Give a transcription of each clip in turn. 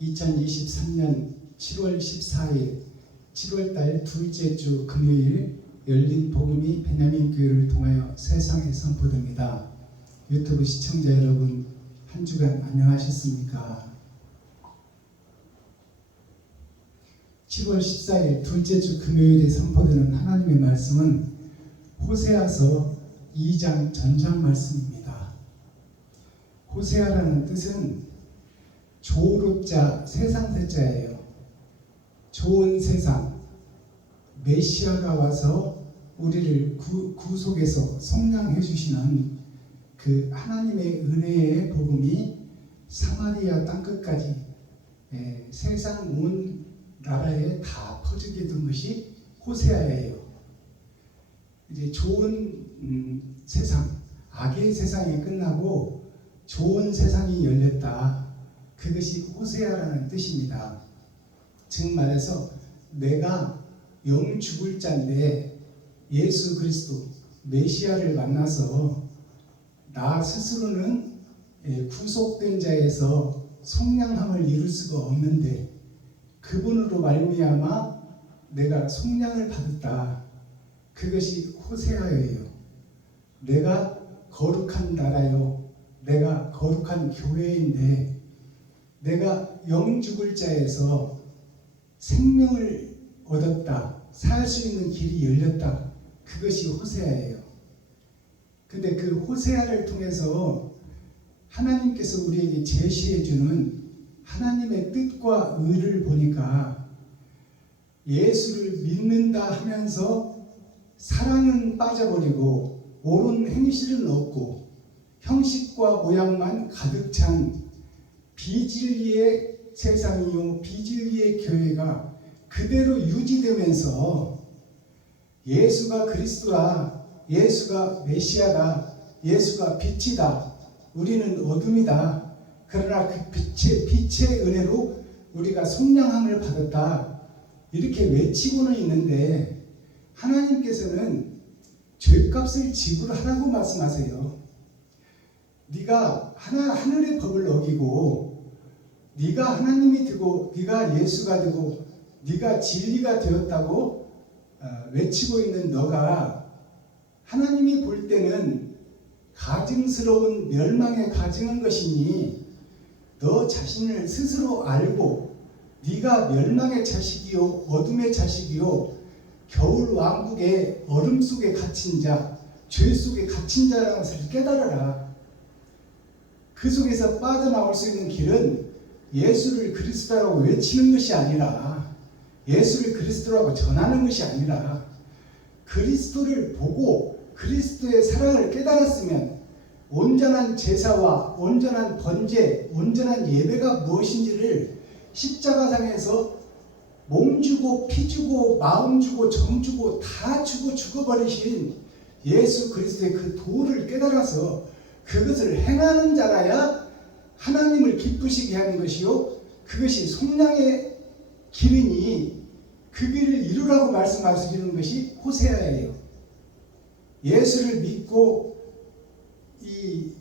2023년 7월 14일 7월달 둘째 주 금요일 열린 복음이 베냐민 교회를 통하여 세상에 선포됩니다. 유튜브 시청자 여러분, 한 주간 안녕하셨습니까? 7월 14일 둘째 주 금요일에 선포되는 하나님의 말씀은 호세아서 2장 전장 말씀입니다. 호세아라는 뜻은 조루자 세상세자예요. 좋은 세상, 메시아가 와서 우리를 구속해서 속량해 주시는 그 하나님의 은혜의 복음이 사마리아 땅끝까지 세상 온 나라에 다 퍼지게 된 것이 호세아예요. 이제 좋은 세상, 악의 세상이 끝나고 좋은 세상이 열렸다. 그것이 호세아라는 뜻입니다. 즉 말해서 내가 영 죽을 자인데 예수 그리스도 메시아를 만나서 나 스스로는 구속된 자에서 속량함을 이룰 수가 없는데 그분으로 말미암아 내가 속량을 받았다. 그것이 호세아예요. 내가 거룩한 나라요, 내가 거룩한 교회인데 내가 영 죽을 자에서 생명을 얻었다. 살 수 있는 길이 열렸다. 그것이 호세아예요. 근데 그 호세아를 통해서 하나님께서 우리에게 제시해 주는 하나님의 뜻과 의를 보니까 예수를 믿는다 하면서 사랑은 빠져버리고 옳은 행실은 없고 형식과 모양만 가득 찬 비진리의 세상이요, 비진리의 교회가 그대로 유지되면서 예수가 그리스도다, 예수가 메시아다, 예수가 빛이다, 우리는 어둠이다. 그러나 그 빛의 은혜로 우리가 속량함을 받았다. 이렇게 외치고는 있는데 하나님께서는 죄값을 지불하라고 말씀하세요. 네가 하늘의 법을 어기고 네가 하나님이 되고 네가 예수가 되고 네가 진리가 되었다고 외치고 있는 너가 하나님이 볼 때는 가증스러운 멸망에 가증한 것이니 너 자신을 스스로 알고 네가 멸망의 자식이요, 어둠의 자식이요, 겨울 왕국의 얼음 속에 갇힌 자, 죄 속에 갇힌 자라는 것을 깨달아라. 그 속에서 빠져나올 수 있는 길은 예수를 그리스도라고 외치는 것이 아니라, 예수를 그리스도라고 전하는 것이 아니라, 그리스도를 보고 그리스도의 사랑을 깨달았으면 온전한 제사와 온전한 번제, 온전한 예배가 무엇인지를 십자가상에서 몸 주고 피 주고 마음 주고 정 주고 다 주고 죽어버리신 예수 그리스도의 그 도를 깨달아서 그것을 행하는 자라야 하나님을 기쁘시게 하는 것이요, 그것이 속량의 길이니 그 길을 이루라고 말씀하시는 것이 호세아예요. 예수를 믿고 이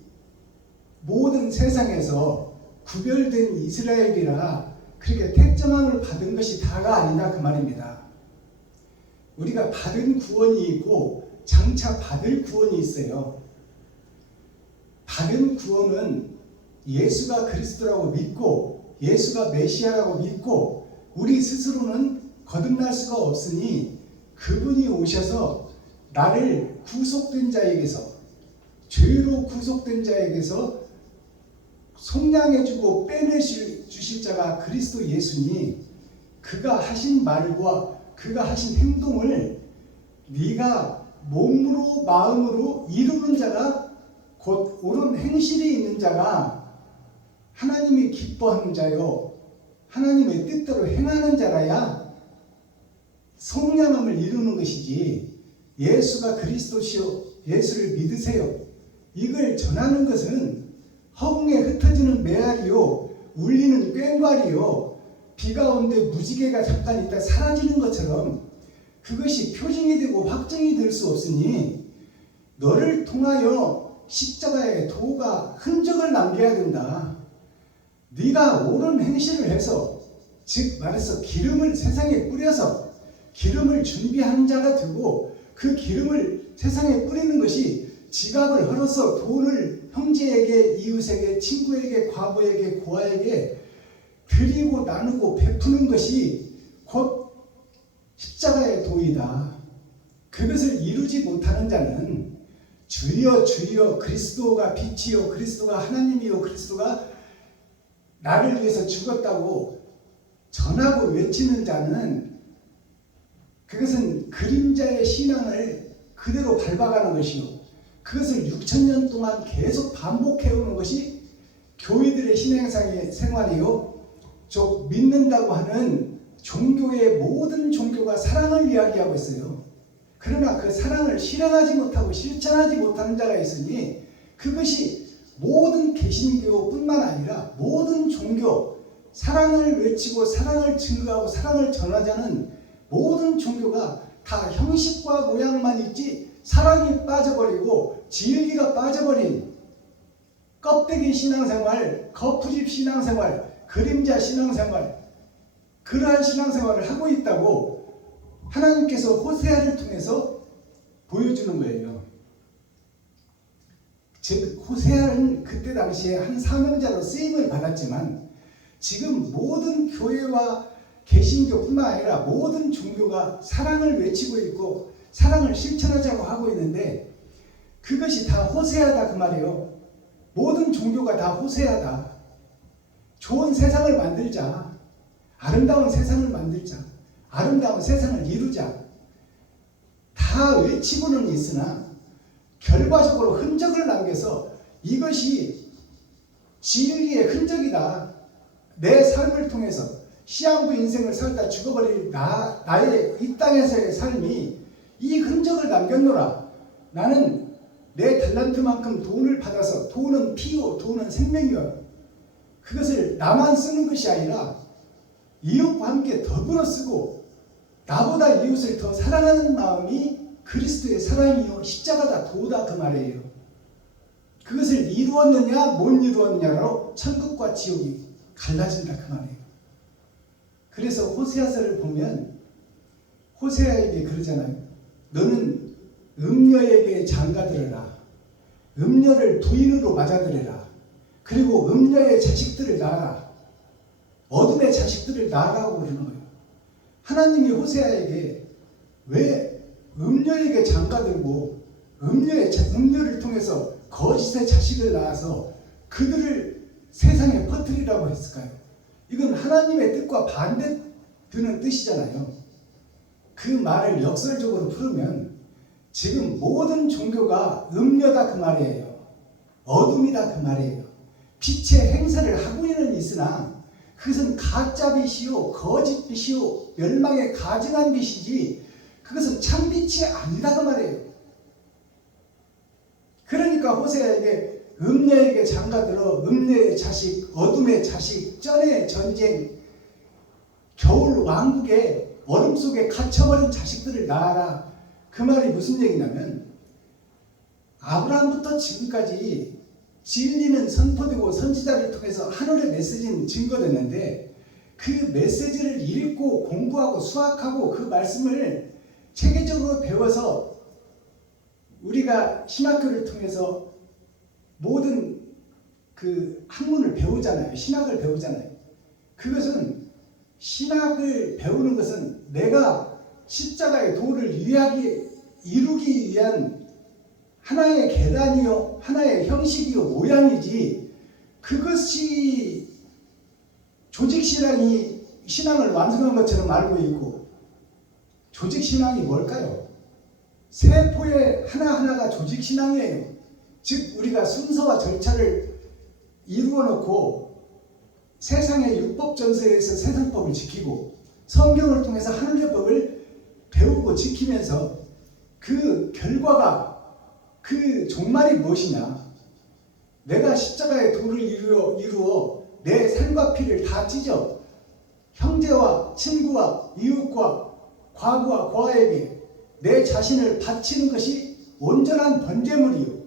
모든 세상에서 구별된 이스라엘이라 그렇게 택정함을 받은 것이 다가 아니다, 그 말입니다. 우리가 받은 구원이 있고 장차 받을 구원이 있어요. 받은 구원은 예수가 그리스도라고 믿고 예수가 메시아라고 믿고 우리 스스로는 거듭날 수가 없으니 그분이 오셔서 나를 구속된 자에게서, 죄로 구속된 자에게서 속량해주고 빼내주실 자가 그리스도 예수니 그가 하신 말과 그가 하신 행동을 네가 몸으로 마음으로 이루는 자가, 곧 옳은 행실이 있는 자가 하나님이 기뻐하는 자요, 하나님의 뜻대로 행하는 자라야 속량함을 이루는 것이지, 예수가 그리스도시요, 예수를 믿으세요, 이걸 전하는 것은 허공에 흩어지는 메아리요, 울리는 꽹과리요, 비 가운데 무지개가 잠깐 있다 사라지는 것처럼 그것이 표징이 되고 확증이 될 수 없으니 너를 통하여 십자가의 도가 흔적을 남겨야 된다. 네가 옳은 행실을 해서, 즉 말해서 기름을 세상에 뿌려서 기름을 준비하는 자가 되고, 그 기름을 세상에 뿌리는 것이 지갑을 헐어서 돈을 형제에게, 이웃에게, 친구에게, 과부에게, 고아에게 드리고 나누고 베푸는 것이 곧 십자가의 도이다. 그것을 이루지 못하는 자는 주여 주여 그리스도가 빛이요 그리스도가 하나님이요 그리스도가 나를 위해서 죽었다고 전하고 외치는 자는 그것은 그림자의 신앙을 그대로 밟아가는 것이요, 그것을 6,000년 동안 계속 반복해오는 것이 교회들의 신앙생활이요, 즉 믿는다고 하는 종교의 모든 종교가 사랑을 이야기하고 있어요. 그러나 그 사랑을 실행하지 못하고 실천하지 못하는 자가 있으니 그것이 모든 개신교뿐만 아니라 모든 종교, 사랑을 외치고 사랑을 증거하고 사랑을 전하자는 모든 종교가 다 형식과 모양만 있지 사랑이 빠져버리고 진리가 빠져버린 껍데기 신앙생활, 거푸집 신앙생활, 그림자 신앙생활, 그러한 신앙생활을 하고 있다고 하나님께서 호세아를 통해서 보여주는 거예요. 즉 호세아는 그때 당시에 한 사명자로 쓰임을 받았지만 지금 모든 교회와 개신교뿐만 아니라 모든 종교가 사랑을 외치고 있고 사랑을 실천하자고 하고 있는데 그것이 다 호세아다 그 말이에요. 모든 종교가 다 호세아다. 좋은 세상을 만들자. 아름다운 세상을 만들자. 아름다운 세상을 이루자. 다 외치고는 있으나 결과적으로 흔적을 남겨서 이것이 진리의 흔적이다. 내 삶을 통해서 시한부 인생을 살다 죽어버릴 나의 이 땅에서의 삶이 이 흔적을 남겼노라. 나는 내 달란트만큼 돈을 받아서, 돈은 피요 돈은 생명이요, 그것을 나만 쓰는 것이 아니라 이웃과 함께 더불어 쓰고 나보다 이웃을 더 사랑하는 마음이 그리스도의 사랑이요 십자가다 도다 그 말이에요. 그것을 이루었느냐 못 이루었느냐로 천국과 지옥이 갈라진다 그 말이에요. 그래서 호세아서를 보면 호세아에게 그러잖아요. 너는 음녀에게 장가들어라. 음녀를 부인으로 맞아들여라. 그리고 음녀의 자식들을 낳아라. 어둠의 자식들을 낳으라고 그러는 거예요. 하나님이 호세아에게 왜 음녀에게 장가들고 음녀를 통해서 거짓의 자식을 낳아서 그들을 세상에 퍼뜨리라고 했을까요? 이건 하나님의 뜻과 반대되는 뜻이잖아요. 그 말을 역설적으로 풀으면 지금 모든 종교가 음녀다 그 말이에요. 어둠이다 그 말이에요. 빛의 행사를 하고는 있으나 그것은 가짜 빛이요 거짓 빛이요 멸망에 가증한 빛이지 그것은 참 빛이 아니다 그 말이에요. 그러니까 호세아에게 음녀에게 장가들어 음녀의 자식, 어둠의 자식, 전의 전쟁, 겨울 왕국의 얼음 속에 갇혀버린 자식들을 낳아라. 그 말이 무슨 얘기냐면 아브라함부터 지금까지 진리는 선포되고 선지자를 통해서 하늘의 메시지는 증거됐는데 그 메시지를 읽고 공부하고 수학하고 그 말씀을 체계적으로 배워서 우리가 신학교를 통해서 모든 그 학문을 배우잖아요. 신학을 배우잖아요. 그것은 신학을 배우는 것은 내가 십자가의 도를 이루기 위한 하나의 계단이요 하나의 형식이요 모양이지 그것이 조직신앙이 신앙을 완성한 것처럼 알고 있고 조직신앙이 뭘까요? 세포의 하나하나가 조직신앙이에요. 즉 우리가 순서와 절차를 이루어 놓고 세상의 율법전서에서 세상법을 지키고 성경을 통해서 하늘의 법을 배우고 지키면서 그 결과가 그 종말이 무엇이냐? 내가 십자가의 도를 이루어 내 삶과 피를 다 찢어 형제와 친구와 이웃과 과부와 고아에게 내 자신을 바치는 것이 온전한 번제물이요.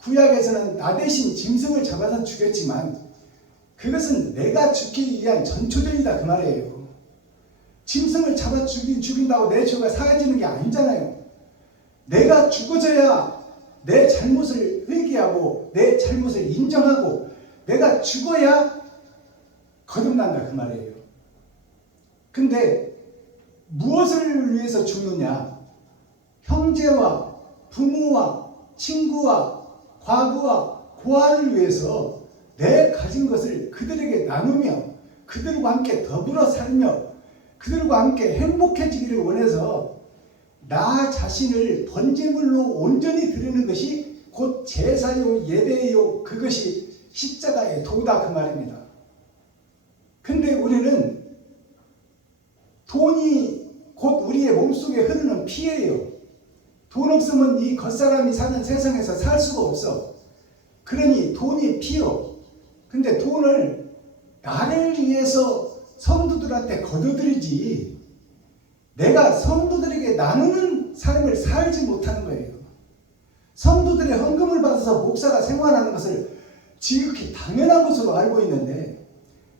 구약에서는 나 대신 짐승을 잡아서 죽였지만 그것은 내가 죽기 위한 전초전이다 그 말이에요. 짐승을 잡아 죽인다고 내 죄가 사해지는 게 아니잖아요. 내가 죽어져야 내 잘못을 회개하고 내 잘못을 인정하고 내가 죽어야 거듭난다 그 말이에요. 근데 무엇을 위해서 죽느냐? 형제와 부모와 친구와 과부와 고아를 위해서 내 가진 것을 그들에게 나누며 그들과 함께 더불어 살며 그들과 함께 행복해지기를 원해서 나 자신을 번제물로 온전히 드리는 것이 곧 제사요 예배요 그것이 십자가의 도다 그 말입니다. 근데 우리는 돈이 곧 우리의 몸속에 흐르는 피예요. 돈 없으면 이 겉사람이 사는 세상에서 살 수가 없어. 그러니 돈이 피요. 근데 돈을 나를 위해서 성도들한테 거둬들이지 내가 성도들에게 나누는 삶을 살지 못하는 거예요. 성도들의 헌금을 받아서 목사가 생활하는 것을 지극히 당연한 것으로 알고 있는데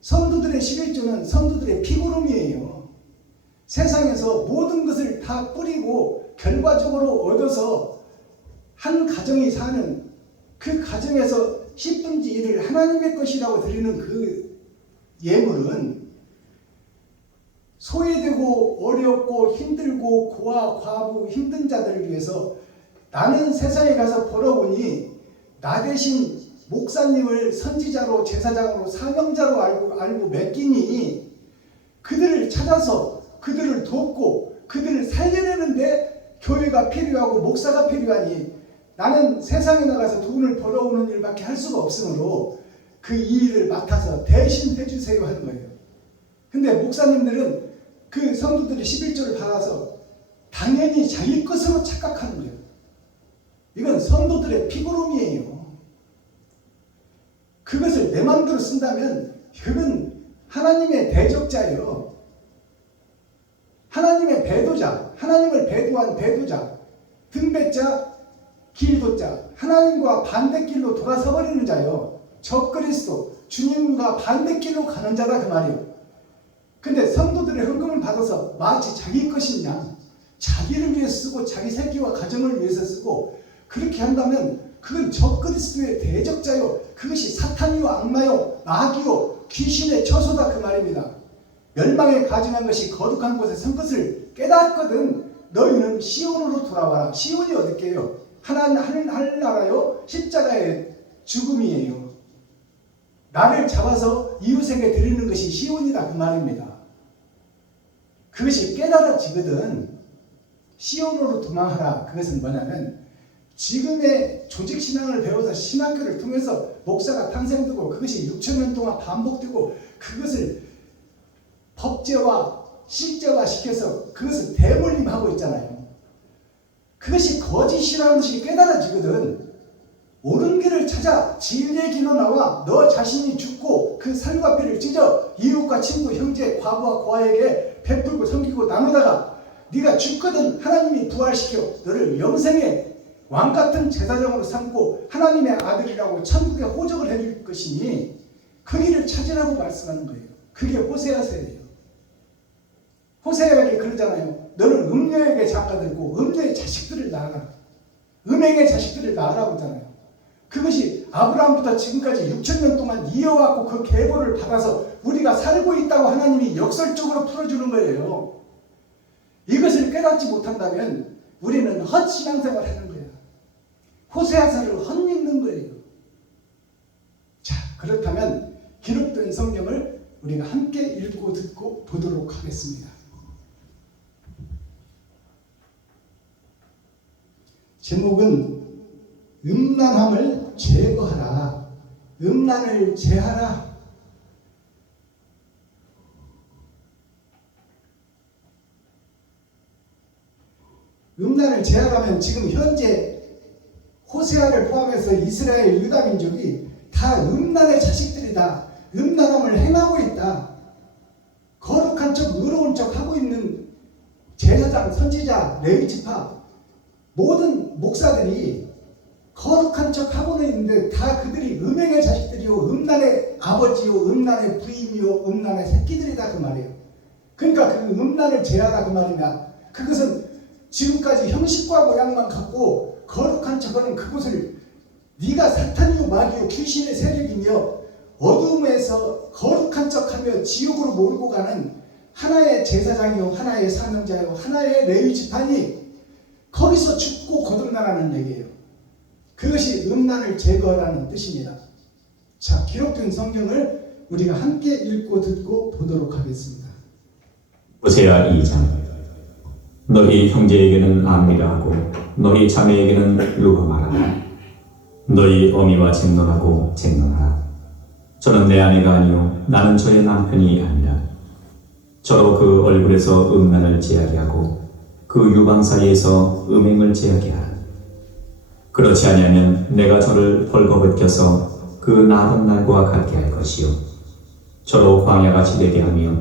성도들의 11조는 성도들의 피고름이에요. 세상에서 모든 것을 다 뿌리고 결과적으로 얻어서 한 가정이 사는 그 가정에서 10분지 1을 하나님의 것이라고 드리는 그 예물은 소외되고 어렵고 힘들고 고아 과부 힘든 자들을 위해서 나는 세상에 가서 벌어보니 나 대신 목사님을 선지자로 제사장으로 사명자로 알고 맡기니 그들을 찾아서 그들을 돕고 그들을 살려내는데 교회가 필요하고 목사가 필요하니 나는 세상에 나가서 돈을 벌어오는 일밖에 할 수가 없으므로 그 일을 맡아서 대신 해주세요 하는 거예요. 근데 목사님들은 그 성도들이 11조를 받아서 당연히 자기 것으로 착각하는 거예요. 이건 성도들의 피고름이에요. 그것을 내 마음대로 쓴다면 그건 하나님의 대적자예요. 하나님의 배도자, 하나님을 배도한 배도자, 등배자, 길도자, 하나님과 반대길로 돌아서버리는 자요. 적그리스도, 주님과 반대길로 가는 자다 그 말이에요. 근데 성도들의 헌금을 받아서 마치 자기 것이냐, 자기를 위해 쓰고 자기 새끼와 가정을 위해서 쓰고 그렇게 한다면 그건 적그리스도의 대적자요. 그것이 사탄이요 악마요 마귀요 귀신의 처소다 그 말입니다. 멸망에 가증한 것이 거룩한 곳에 선 것을 깨닫거든 너희는 시온으로 돌아와라. 시온이 어디게요? 하나나라요 십자가의 죽음이에요. 나를 잡아서 이웃에게 드리는 것이 시온이다 그 말입니다. 그것이 깨달아지거든 시온으로 도망하라. 그것은 뭐냐면 지금의 조직신앙을 배워서 신학교를 통해서 목사가 탄생되고 그것이 6천년 동안 반복되고 그것을 법제와 실제화 시켜서 그것을 대물림하고 있잖아요. 그것이 거짓이라는 것이 깨달아지거든. 옳은 길을 찾아 진리의 길로 나와 너 자신이 죽고 그 살과 피를 찢어 이웃과 친구, 형제, 과부와 고아에게 베풀고 섬기고 나누다가 네가 죽거든 하나님이 부활시켜 너를 영생의 왕같은 제사장으로 삼고 하나님의 아들이라고 천국에 호적을 해줄 것이니 그 길을 찾으라고 말씀하는 거예요. 그게 호세아서예요. 호세아에게 그러잖아요. 너는 음녀에게 장가들고 음녀의 자식들을 낳아라. 음행의 자식들을 낳으라고 하잖아요. 그것이 아브라함부터 지금까지 6천년 동안 이어왔고 그 계보를 받아서 우리가 살고 있다고 하나님이 역설적으로 풀어주는 거예요. 이것을 깨닫지 못한다면 우리는 헛신앙생활 하는 거예요. 호세아서를 헛읽는 거예요. 자, 그렇다면 기록된 성경을 우리가 함께 읽고 듣고 보도록 하겠습니다. 제목은 음란함을 제거하라. 음란을 제하라. 음란을 제하라면 지금 현재 호세아를 포함해서 이스라엘 유다 민족이 다 음란의 자식들이다. 음란함을 행하고 있다. 거룩한 척 의로운 척 하고 있는 제사장, 선지자, 레위 지파 모든 목사들이 거룩한 척 하고는 있는데 다 그들이 음행의 자식들이요, 음란의 아버지요, 음란의 부인이요, 음란의 새끼들이다 그 말이에요. 그러니까 그 음란을 제하라 그 말이냐. 그것은 지금까지 형식과 모양만 갖고 거룩한 척하는 그곳을 네가 사탄이요 마귀요 귀신의 세력이며 어둠에서 거룩한 척하며 지옥으로 몰고 가는 하나의 제사장이요, 하나의 사명자요, 하나의 레위 지판이 거기서 죽고 거듭나라는 얘기예요. 그것이 음란을 제거하라는 뜻입니다. 자, 기록된 성경을 우리가 함께 읽고 듣고 보도록 하겠습니다. 호세아 2장. 너희 형제에게는 암니라 하고 너희 자매에게는 루하마라. 너희 어미와 쟁론하고 쟁론하라. 저는 내 아내가 아니요 나는 저의 남편이 아니라. 저로 그 얼굴에서 음란을 제하게 하고 그 유방 사이에서 음행을 제하게 하라. 그렇지 아니하면 내가 저를 벌거벗겨서 그 나던 날과 같게 할 것이요 저로 광야같이 되게 하며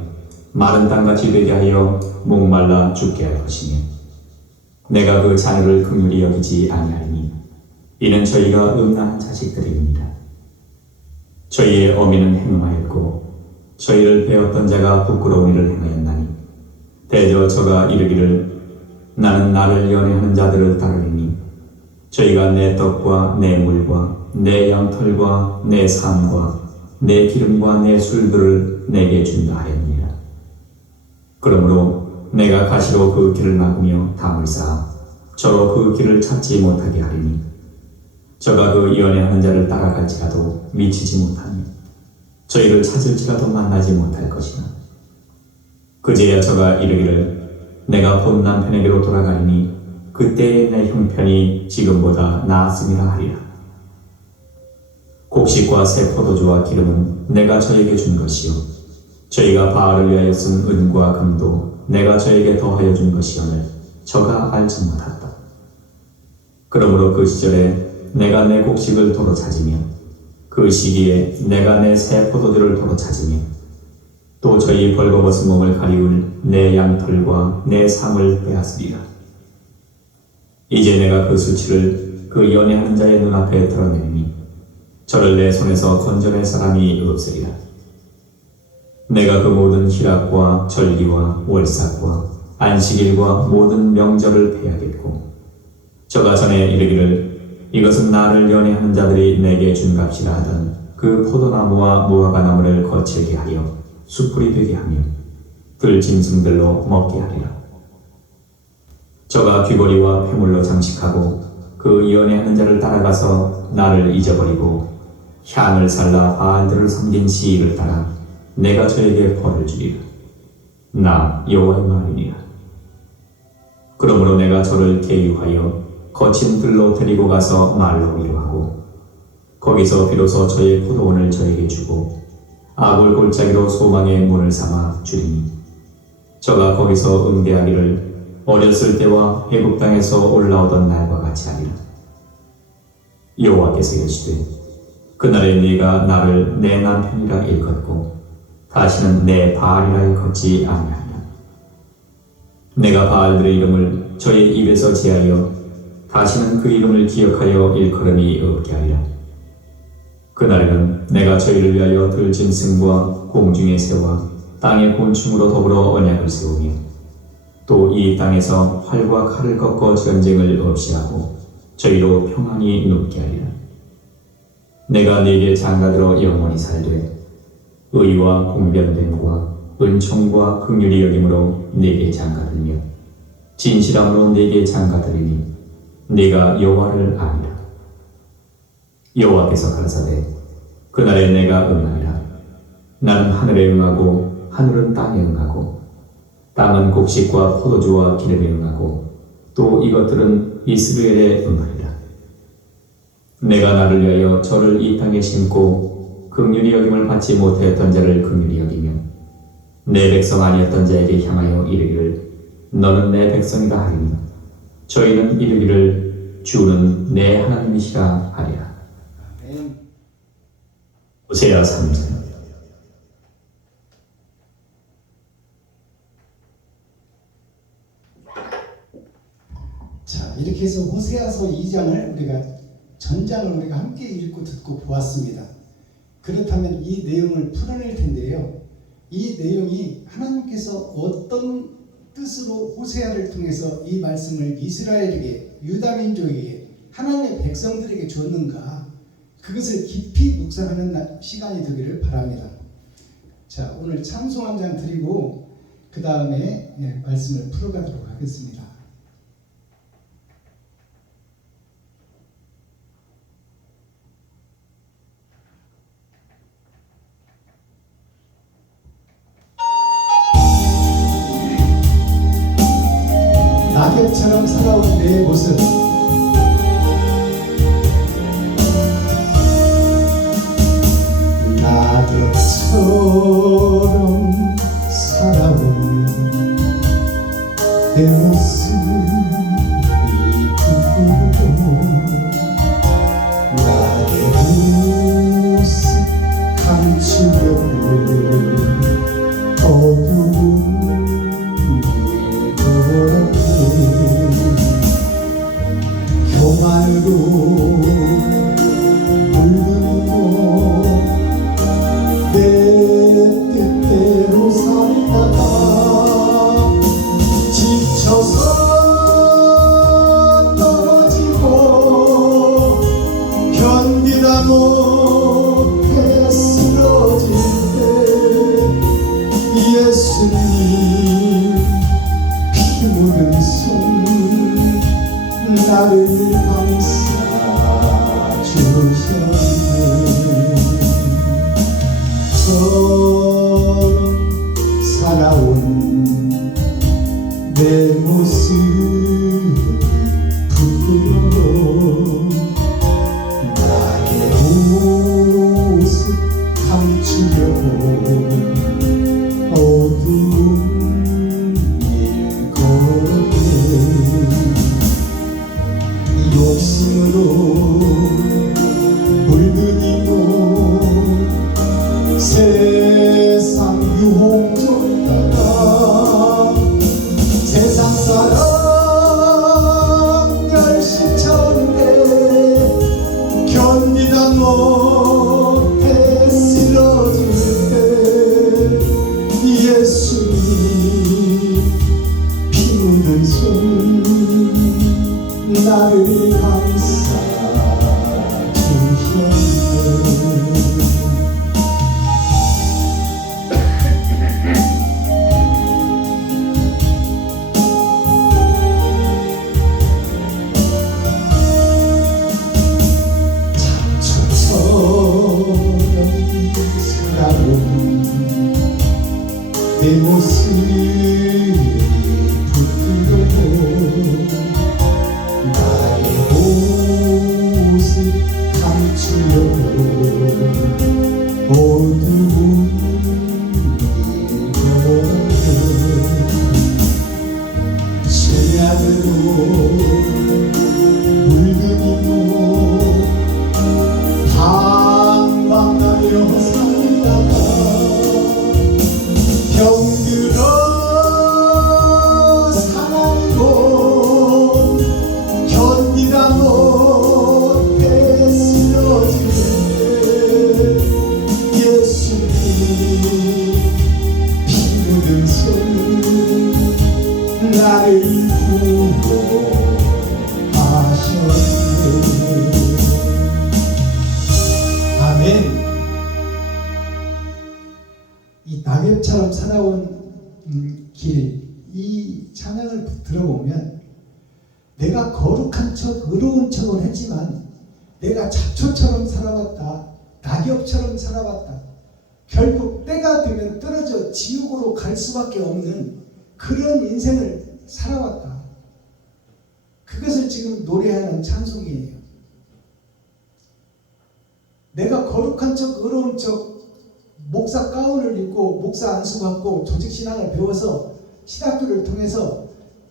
마른 땅같이 되게 하여 목말라 죽게 할 것이며 내가 그 자녀를 긍휼히 여기지 아니하리니 이는 저희가 음란한 자식들입니다. 저희의 어미는 행음하였고 저희를 배웠던 자가 부끄러운 일을 행하였나니 대저 저가 이르기를 나는 나를 연애하는 자들을 따르리니 저희가 내 떡과 내 물과 내 양털과 내 삶과 내 기름과 내 술들을 내게 준다 하였느니라. 그러므로 내가 가시로 그 길을 막으며 담을 쌓아 저로 그 길을 찾지 못하게 하리니 저가 그 연애하는 자를 따라갈지라도 미치지 못하며 저희를 찾을지라도 만나지 못할 것이나 그제야 저가 이르기를 내가 본 남편에게로 돌아가리니 그때의 내 형편이 지금보다 나았음이라 하리라. 곡식과 새 포도주와 기름은 내가 저에게 준 것이요 저희가 바알을 위하여 쓴 은과 금도 내가 저에게 더하여 준 것이오늘 저가 알지 못했다. 그러므로 그 시절에 내가 내 곡식을 도로 찾으며 그 시기에 내가 내 새 포도주를 도로 찾으며 또 저희 벌거벗은 몸을 가리울 내 양털과 내 상을 빼앗으리라. 이제 내가 그 수치를 그 연애하는 자의 눈앞에 드러내니 저를 내 손에서 건져낼 사람이 없으리라. 내가 그 모든 희락과 절기와 월삭과 안식일과 모든 명절을 패하겠고 저가 전에 이르기를 이것은 나를 연애하는 자들이 내게 준 값이라 하던 그 포도나무와 무화과나무를 거칠게 하여 수풀이 되게 하며 들 짐승들로 먹게 하리라. 저가 귀걸이와 폐물로 장식하고 그 연애하는 자를 따라가서 나를 잊어버리고 향을 살라 바알들을 섬긴 시일을 따라 내가 저에게 벌을 주리라. 나 여호와의 말이니라. 그러므로 내가 저를 계유하여 거친 들로 데리고 가서 말로 위로하고 거기서 비로소 저의 포도원을 저에게 주고 아굴 골짜기로 소망의 문을 삼아 주리니 저가 거기서 응대하기를 어렸을 때와 애굽 땅에서 올라오던 날과 같이 하리라. 여호와께서 이르시되 그날에 네가 나를 내 남편이라 일컫고 다시는 내 바알이라 일컫지 아니하리라. 내가 바알들의 이름을 저의 입에서 제하여 다시는 그 이름을 기억하여 일컬음이 없게 하리라. 그날에는 내가 저희를 위하여 들 짐승과 공중의 새와 땅의 곤충으로 더불어 언약을 세우며 또 이 땅에서 활과 칼을 꺾어 전쟁을 없이 하고 저희로 평안히 눕게 하리라. 내가 네게 장가들어 영원히 살되 의와 공변됨과 은총과 긍휼히 여김으로 네게 장가들며 진실함으로 네게 장가들이니 네가 여호와를 아니라. 여호와께서 가라사대 그날에 내가 응하리라. 나는 하늘에 응하고 하늘은 땅에 응하고 땅은 곡식과 포도주와 기름에 응하고 또 이것들은 이스라엘에 응하리라. 내가 나를 위하여 저를 이 땅에 심고 긍휼히 여김을 받지 못하였던 자를 긍휼히 여기며 내 백성 아니었던 자에게 향하여 이르기를 너는 내 백성이라 하리니 저희는 이르기를 주는 내 하나님이시라 하리라. 아멘. 호세아 3장. 자, 이렇게 해서 호세아서 2장을 우리가 전장을 우리가 함께 읽고 듣고 보았습니다. 그렇다면 이 내용을 풀어낼 텐데요. 이 내용이 하나님께서 어떤 뜻으로 호세아를 통해서 이 말씀을 이스라엘에게, 유다 민족에게, 하나님의 백성들에게 주었는가, 그것을 깊이 묵상하는 시간이 되기를 바랍니다. 자, 오늘 찬송 한 장 드리고 그 다음에 말씀을 풀어가도록 하겠습니다. 낙엽처럼 살아온 내 모습, 낙엽처럼 살아온 내 모습이 부끄러워 나의 모습 감추려고 어두운 길 걸었네. 교만으로 물들고 내 뜻대로 살다가 지쳐서 떨어지고 견디다 못해 쓰러질 때 예수님 피 묻은 손 나를 감싸주셨네. 처럼 살아온 내 모습 부끄러워 나의 모습 감추려고 어두운 길 걸었네. 욕심으로 물든 이곳 세상 유혹 쫓다가 세상 사람 멸시쳤네. 견디다 못해 쓰러질 때 예수님 피 묻은 손 나를 감싸주셨네. 내 모습이 부끄러워 나의 모습 감추려고 어두운 길 걸었네. 죄악으로 물든 이곳 방황하며 살다가 병들어 사랑이고 견디다 못해 쓰러질 때 예수님 피 묻은 손 나를 구원하셨네. 아멘. 이 낙엽처럼 살아온 길, 이 찬양을 들어보면 내가 거룩한 척, 의로운 척은 했지만 내가 잡초처럼 살아왔다, 낙엽처럼 살아왔다, 결국 때가 되면 떨어져 지옥으로 갈 수밖에 없는 그런 인생을 살아왔다. 그것을 지금 노래하는 찬송이에요. 내가 거룩한 척, 의로운 척, 목사 가운을 입고 목사 안수 받고 조직신앙을 배워서 신학교를 통해서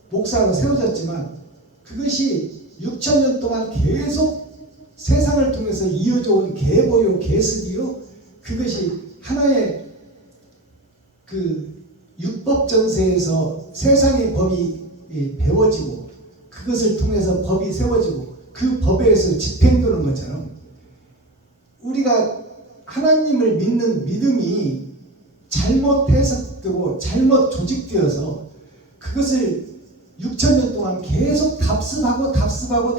목사로 세워졌지만 그것이 6,000년 동안 계속 세상을 통해서 이어져 온 계보요 계습이요, 그것이 하나의 그 율법 전세에서 세상의 법이 배워지고 그것을 통해서 법이 세워지고 그 법에 의해서 집행되는 것처럼 우리가 하나님을 믿는 믿음이 잘못 해석되고 잘못 조직되어서 그것을 6,000년 동안 계속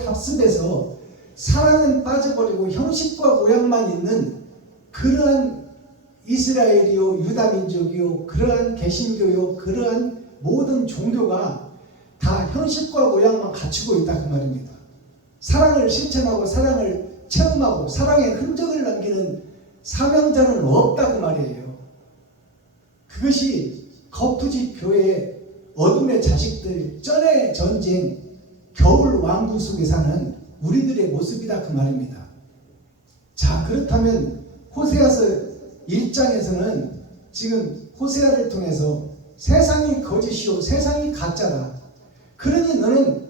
답습해서 사랑은 빠져버리고 형식과 모양만 있는 그러한 이스라엘이요, 유다민족이요, 그러한 개신교요, 그러한 모든 종교가 다 형식과 모양만 갖추고 있다 그 말입니다. 사랑을 실천하고 사랑을 체험하고 사랑의 흔적을 남기는 사명자는 없다 그 말이에요. 그것이 거푸집 교회 어둠의 자식들, 쩐의 전쟁, 겨울 왕국 속에 사는 우리들의 모습이다 그 말입니다. 자, 그렇다면 호세아서 1장에서는 지금 호세아를 통해서 세상이 거짓이요 세상이 가짜다. 그러니 너는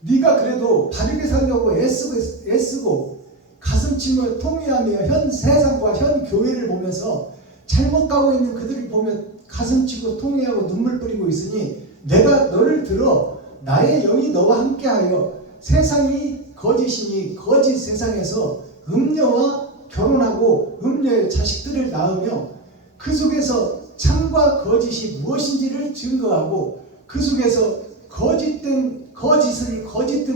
네가 그래도 바르게 살려고 애쓰고 가슴치며 통회하며 현 세상과 현 교회를 보면서 잘못 가고 있는 그들을 보며 가슴치고 통회하고 눈물 뿌리고 있으니 내가 너를 들어 나의 영이 너와 함께하여 세상이 거짓이니 거짓 세상에서 음녀와 결혼하고 음녀의 자식들을 낳으며 그 속에서 참과 거짓이 무엇인지를 증거하고 그 속에서 거짓된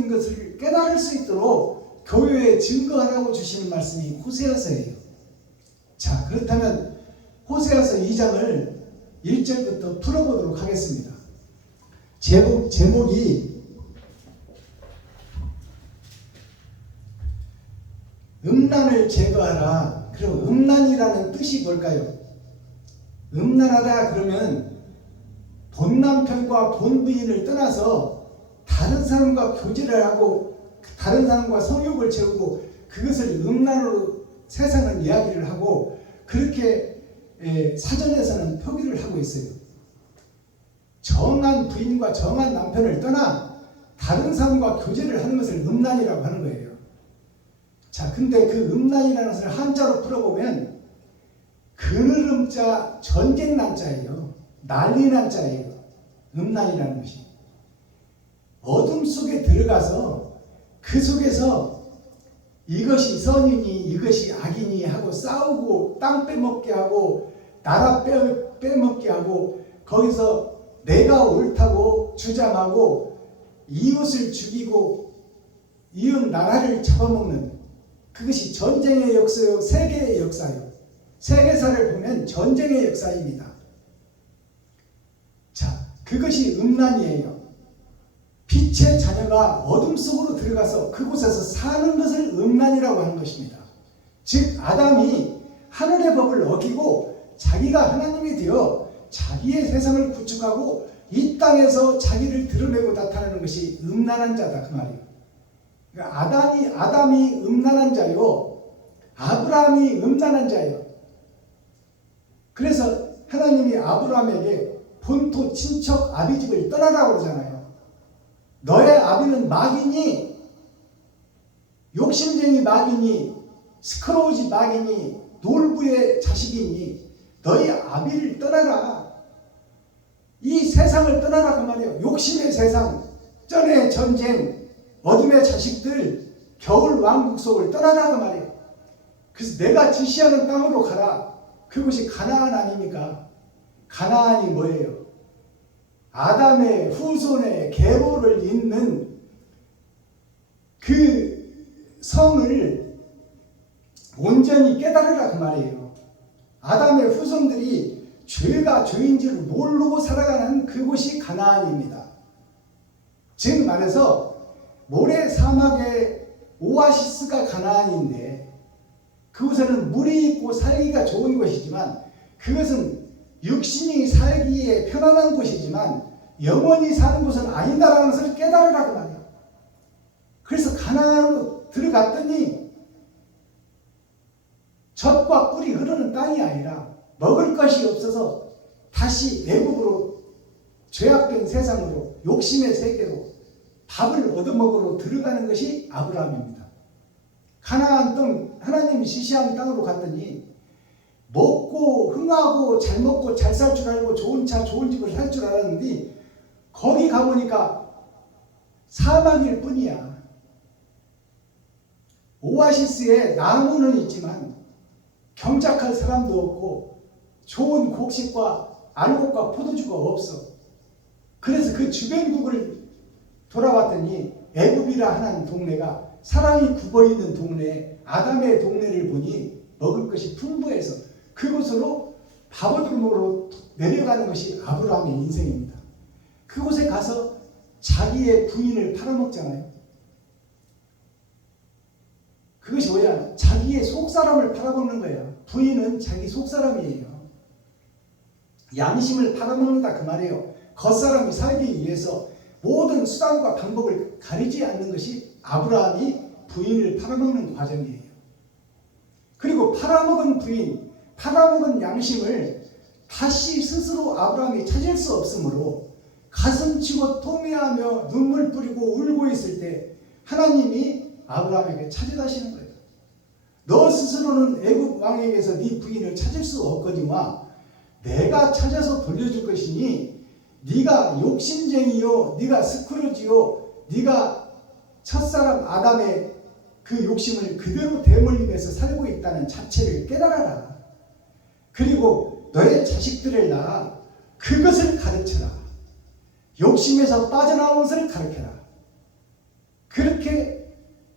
것을 깨달을 수 있도록 교회에 증거하라고 주시는 말씀이 호세아서예요. 자, 그렇다면 호세아서 2장을 1절부터 풀어보도록 하겠습니다. 제목이 음란을 제거하라. 그럼 음란이라는 뜻이 뭘까요? 음란하다 그러면 본 남편과 본 부인을 떠나서 다른 사람과 교제를 하고 다른 사람과 성욕을 채우고 그것을 음란으로 세상은 이야기를 하고 그렇게 사전에서는 표기를 하고 있어요. 정한 부인과 정한 남편을 떠나 다른 사람과 교제를 하는 것을 음란이라고 하는 거예요. 자, 근데 그 음란이라는 것을 한자로 풀어보면 그느름자 전쟁난자예요. 난리난자예요. 음란이라는 것이. 어둠 속에 들어가서 그 속에서 이것이 선이니 이것이 악이니 하고 싸우고 땅 빼먹게 하고 나라 빼먹게 하고 거기서 내가 옳다고 주장하고 이웃을 죽이고 이웃 나라를 잡아먹는 그것이 전쟁의 역사요 세계의 역사요. 세계사를 보면 전쟁의 역사입니다. 자, 그것이 음란이에요. 빛의 자녀가 어둠 속으로 들어가서 그곳에서 사는 것을 음란이라고 하는 것입니다. 즉 아담이 하늘의 법을 어기고 자기가 하나님이 되어 자기의 세상을 구축하고 이 땅에서 자기를 드러내고 나타나는 것이 음란한 자다 그 말이에요. 그러니까 아담이 음란한 자요, 아브라함이 음란한 자예요. 그래서 하나님이 아브라함에게 본토 친척 아비집을 떠나라고 그러잖아요. 너의 아비는 마귀니, 욕심쟁이 마귀니, 스크로우지 마귀니, 놀부의 자식이니 너희 아비를 떠나라. 이 세상을 떠나라 그 말이에요. 욕심의 세상, 쩐의 전쟁, 어둠의 자식들, 겨울 왕국 속을 떠나라 그 말이에요. 그래서 내가 지시하는 땅으로 가라. 그것이 가나안 아닙니까? 가나안이 뭐예요? 아담의 후손의 계보를 잇는 그 성을 온전히 깨달으라 그 말이에요. 아담의 후손들이 죄가 죄인 줄 모르고 살아가는 그곳이 가나안입니다. 즉 말해서 모래 사막의 오아시스가 가나안인데 그곳에는 물이 있고 살기가 좋은 곳이지만 그것은 육신이 살기에 편안한 곳이지만 영원히 사는 곳은 아니다라는 것을 깨달으라고 말이에요. 그래서 가나안으로 들어갔더니 젖과 꿀이 흐르는 땅이 아니라 먹을 것이 없어서 다시 애국으로 죄악된 세상으로 욕심의 세계로 밥을 얻어먹으러 들어가는 것이 아브라함입니다. 가나안 땅 하나님이 지시한 땅으로 갔더니 먹고 흥하고 잘 먹고 잘 살 줄 알고 좋은 차 좋은 집을 살 줄 알았는데 거기 가보니까 사막일 뿐이야. 오아시스에 나무는 있지만 경작할 사람도 없고 좋은 곡식과 알곡과 포도주가 없어. 그래서 그 주변국을 돌아봤더니 애굽이라 하는 동네가 사랑이 굽어있는 동네, 아담의 동네를 보니 먹을 것이 풍부해서 그곳으로 밥 얻으러 먹으러 내려가는 것이 아브라함의 인생입니다. 그곳에 가서 자기의 부인을 팔아먹잖아요. 그것이 뭐야? 자기의 속사람을 팔아먹는 거예요. 부인은 자기 속사람이에요. 양심을 팔아먹는다 그 말이에요. 겉사람이 살기 위해서 모든 수단과 방법을 가리지 않는 것이 아브라함이 부인을 팔아먹는 과정이에요. 그리고 팔아먹은 부인, 팔아먹은 양심을 다시 스스로 아브라함이 찾을 수 없으므로 가슴치고 통회하며 눈물 뿌리고 울고 있을 때 하나님이 아브라함에게 찾아가시는 거예요. 너 스스로는 애굽 왕에게서 네 부인을 찾을 수 없거니와 내가 찾아서 돌려줄 것이니 네가 욕심쟁이요, 네가 스크루지요, 네가 첫사람 아담의 그 욕심을 그대로 대물림해서 살고 있다는 자체를 깨달아라. 그리고 너의 자식들을 낳아 그것을 가르쳐라. 욕심에서 빠져나온 것을 가르쳐라. 그렇게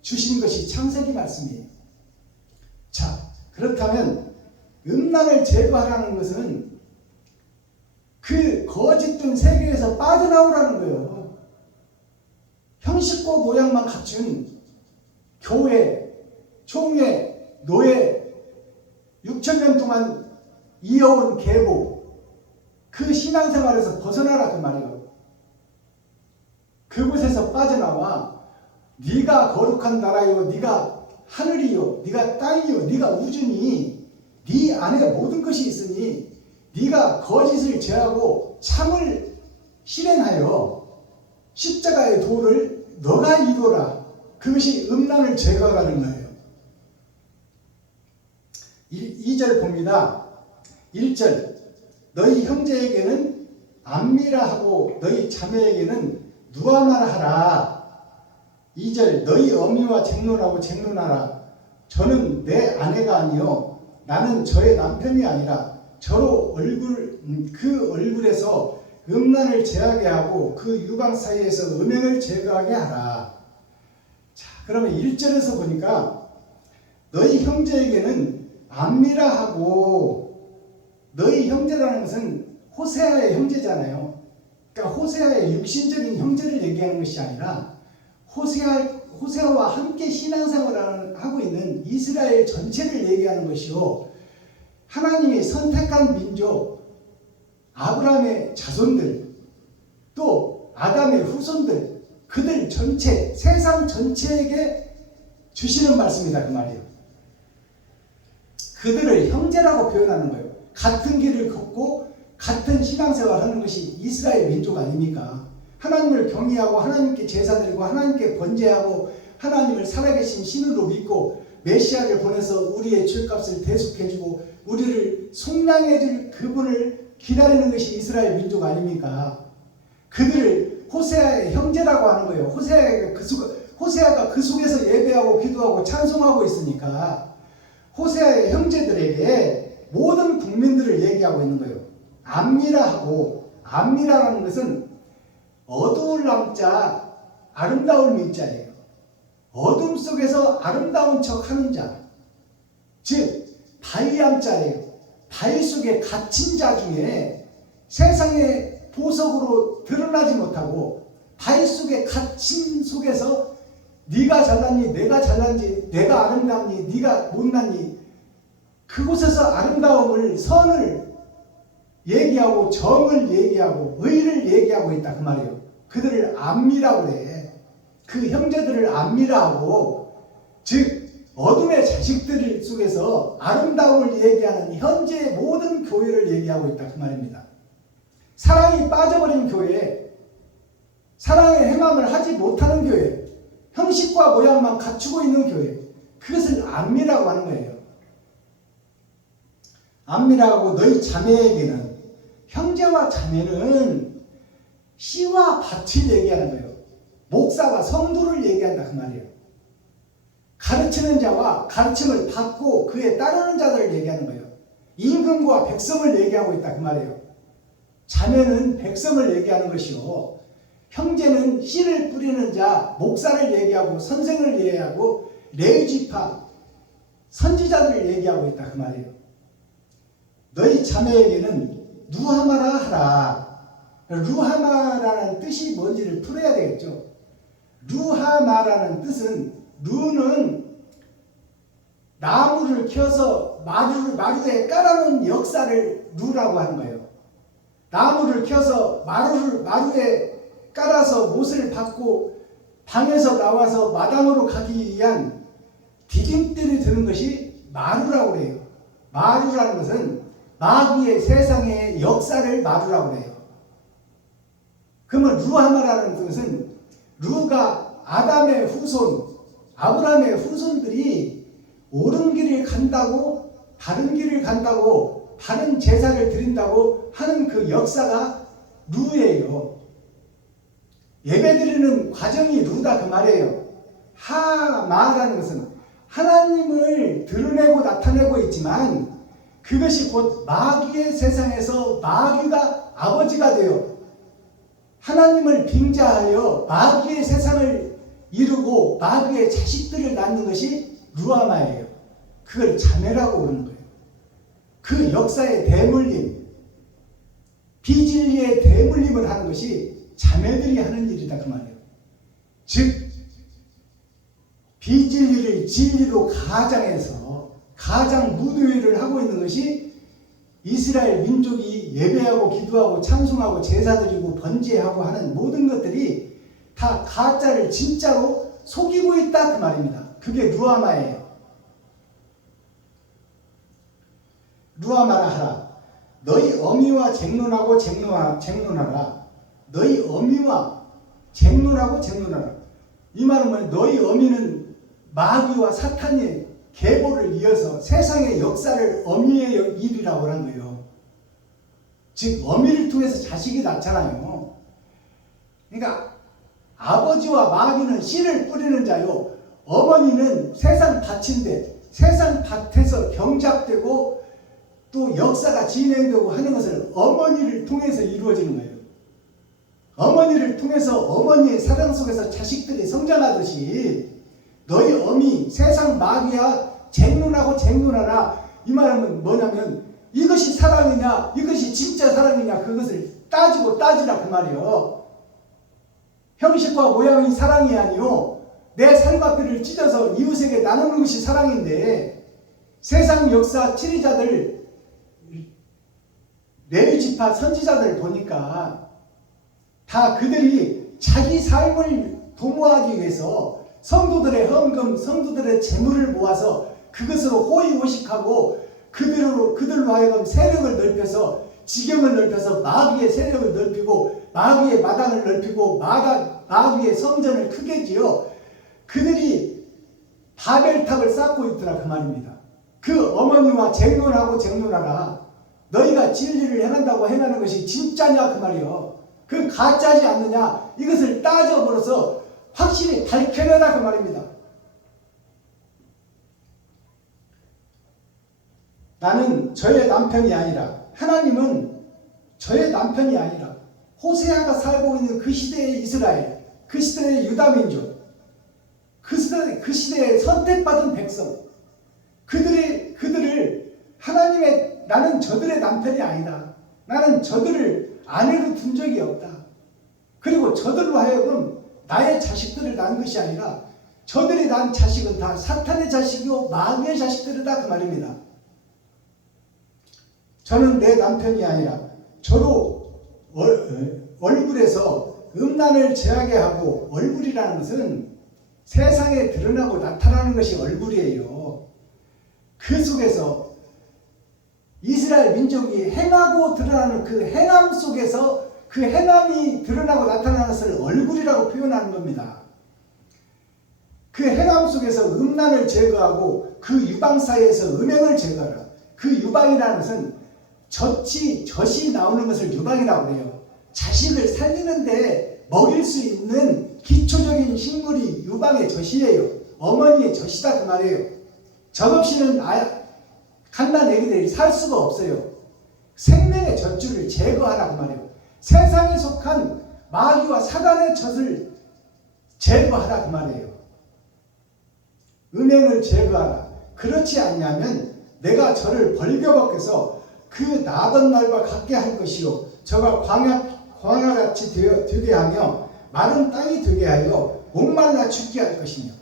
주신 것이 창세기 말씀이에요. 자, 그렇다면 음란을 제거하라는 것은 그 거짓된 세계에서 빠져나오라는 거예요. 형식과 모양만 갖춘 교회, 총회, 노예, 6,000년 동안 이어온 계보, 그 신앙생활에서 벗어나라 그 말이에요. 그곳에서 빠져나와 네가 거룩한 나라요, 네가 하늘이요, 네가 땅이요, 네가 우주니 네 안에 모든 것이 있으니 네가 거짓을 제하고 참을 실행하여 십자가의 도를 너가 이루라. 그것이 음란을 제거하라는 거예요. 2절 봅니다. 1절 너희 형제에게는 암미라 하고 너희 자매에게는 누아마라 하라. 2절 너희 어미와 쟁론하고 쟁론하라. 저는 내 아내가 아니요 나는 저의 남편이 아니라 저로 그 얼굴에서 음란을 제하게 하고 그 유방 사이에서 음행을 제거하게 하라. 자, 그러면 1절에서 보니까 너희 형제에게는 암미라 하고, 너희 형제라는 것은 호세아의 형제잖아요. 그러니까 호세아의 육신적인 형제를 얘기하는 것이 아니라 호세아와 함께 신앙생활을 하고 있는 이스라엘 전체를 얘기하는 것이요, 하나님이 선택한 민족, 아브라함의 자손들, 또 아담의 후손들, 그들 전체, 세상 전체에게 주시는 말씀이다 그 말이에요. 그들을 형제라고 표현하는 거예요. 같은 길을 걷고 같은 신앙생활을 하는 것이 이스라엘 민족 아닙니까? 하나님을 경외하고 하나님께 제사 드리고 하나님께 번제하고 하나님을 살아계신 신으로 믿고 메시아를 보내서 우리의 죄값을 대속해주고 우리를 속량해줄 그분을 기다리는 것이 이스라엘 민족 아닙니까? 그들을 호세아의 형제라고 하는 거예요. 호세아가 그 속에서 예배하고 기도하고 찬송하고 있으니까 호세아의 형제들에게 모든 국민들을 얘기하고 있는 거예요. 암미라 하고, 암미라라는 것은 어두울 남자, 아름다울 미자예요. 어둠 속에서 아름다운 척 하는 자, 즉 바이암자예요. 바위 속에 갇힌 자 중에 세상의 보석으로 드러나지 못하고 바위 속에 갇힌 속에서 네가 잘났니, 내가 잘났니, 내가 아름답니, 네가 못났니, 그곳에서 아름다움을, 선을 얘기하고 정을 얘기하고 의를 얘기하고 있다 그 말이에요. 그들을 암미라고 그래. 그 형제들을 암미라고, 즉 어둠의 자식들 속에서 아름다움을 얘기하는 현재의 모든 교회를 얘기하고 있다 그 말입니다. 사랑이 빠져버린 교회, 사랑의 행함을 하지 못하는 교회, 형식과 모양만 갖추고 있는 교회, 그것을 암미라고 하는 거예요. 암미라고 너희 자매에게는, 형제와 자매는 씨와 밭을 얘기하는 거예요. 목사와 성도를 얘기한다 그 말이에요. 가르치는 자와 가르침을 받고 그에 따르는 자들을 얘기하는 거예요. 임금과 백성을 얘기하고 있다 그 말이에요. 자매는 백성을 얘기하는 것이요, 형제는 씨를 뿌리는 자, 목사를 얘기하고 선생을 얘기하고 레위지파 선지자들을 얘기하고 있다 그 말이에요. 너희 자매에게는 루하마라 하라. 루하마라는 뜻이 뭔지를 풀어야 되겠죠. 루하마라는 뜻은, 루는 나무를 켜서 마루에 깔아놓은 역사를 루라고 하는 거예요. 나무를 켜서 마루에 깔아서 못을 받고 방에서 나와서 마당으로 가기 위한 디딤돌이 되는 것이 마루라고 해요. 마루라는 것은 마귀의 세상의 역사를 마루라고 해요. 그러면 루하마라는 것은, 루가 아담의 후손, 아브라함의 후손들이 옳은 길을 간다고, 바른 길을 간다고, 바른 제사를 드린다고 하는 그 역사가 루예요. 예배드리는 과정이 루다 그 말이에요. 하마라는 것은 하나님을 드러내고 나타내고 있지만 그것이 곧 마귀의 세상에서 마귀가 아버지가 되어 하나님을 빙자하여 마귀의 세상을 이루고 마귀의 자식들을 낳는 것이 루하마예요. 그걸 자매라고 부르는 거예요. 그 역사의 대물림, 비진리의 대물림을 하는 것이 자매들이 하는 일이다 그 말이에요. 즉 비진리를 진리로 가장해서 가장 무도회를 하고 있는 것이 이스라엘 민족이 예배하고 기도하고 찬송하고 제사드리고 번제하고 하는 모든 것들이 다 가짜를 진짜로 속이고 있다 그 말입니다. 그게 루하마예요. 루하마라 하라. 너희 어미와 쟁론하고 쟁론하라. 너희 어미와 쟁론하고 쟁론하라. 이 말은 뭐예요? 너희 어미는 마귀와 사탄의 계보를 이어서 세상의 역사를 어미의 일이라고 하는 거예요. 즉 어미를 통해서 자식이 낳잖아요. 그러니까 아버지와 마귀는 씨를 뿌리는 자요, 어머니는 세상 밭인데 세상 밭에서 경작되고 또 역사가 진행되고 하는 것을 어머니를 통해서 이루어지는 거예요. 어머니를 통해서 어머니의 사랑 속에서 자식들이 성장하듯이 너희 어미 세상 마귀야 쟁론하고 쟁론하라. 이 말은 뭐냐면 이것이 사랑이냐 이것이 진짜 사랑이냐 그것을 따지라 그 말이요. 형식과 모양이 사랑이 아니요 내 살맛비를 찢어서 이웃에게 나누는 것이 사랑인데, 세상 역사 지리자들 레위지파 선지자들 보니까 다 그들이 자기 삶을 도모하기 위해서 성도들의 헌금, 성도들의 재물을 모아서 그것으로 호의호식하고 그들로 하여금 세력을 넓혀서 지경을 넓혀서 마귀의 세력을 넓히고 마귀의 마당을 넓히고 마귀의 성전을 크게 지어 그들이 바벨탑을 쌓고 있더라 그 말입니다. 그 어머니와 쟁론하라. 너희가 진리를 행한다고 행하는 것이 진짜냐 그 말이요. 그 가짜지 않느냐 이것을 따져버려서 확실히 밝혀내라 그 말입니다. 나는 저의 남편이 아니라, 하나님은 저의 남편이 아니라 호세아가 살고 있는 그 시대의 이스라엘, 그 시대의 유다민족, 그 시대에 선택받은 백성, 그들을 하나님의, 나는 저들의 남편이 아니다. 나는 저들을 아내로 둔 적이 없다. 그리고 저들로 하여금 나의 자식들을 낳은 것이 아니라 저들이 낳은 자식은 다 사탄의 자식이요 마귀의 자식들이다 그 말입니다. 저는 내 남편이 아니라 저로 얼굴에서 음란을 제하게 하고, 얼굴이라는 것은 세상에 드러나고 나타나는 것이 얼굴이에요. 그 속에서 이스라엘 민족이 행하고 드러나는 그 행함 속에서 그 행함이 드러나고 나타나는 것을 얼굴이라고 표현하는 겁니다. 그 행함 속에서 음란을 제거하고 그 유방 사이에서 음행을 제거하라. 그 유방이라는 것은 젖이 나오는 것을 유방이라고 해요. 자식을 살리는데 먹일 수 있는 기초적인 식물이 유방의 젖이에요. 어머니의 젖이다 그 말이에요. 젖 없이는 갓난 애기들이 살 수가 없어요. 생명의 젖줄을 제거하라 그 말이에요. 세상에 속한 마귀와 사단의 젖을 제거하라 그 말이에요. 음행을 제거하라. 그렇지 않냐면 내가 저를 벌겨벗겨서 그 나던 날과 같게 할 것이요 저가 광야같이 되게 하며 마른 땅이 되게 하여 목말라 죽게 할 것이며.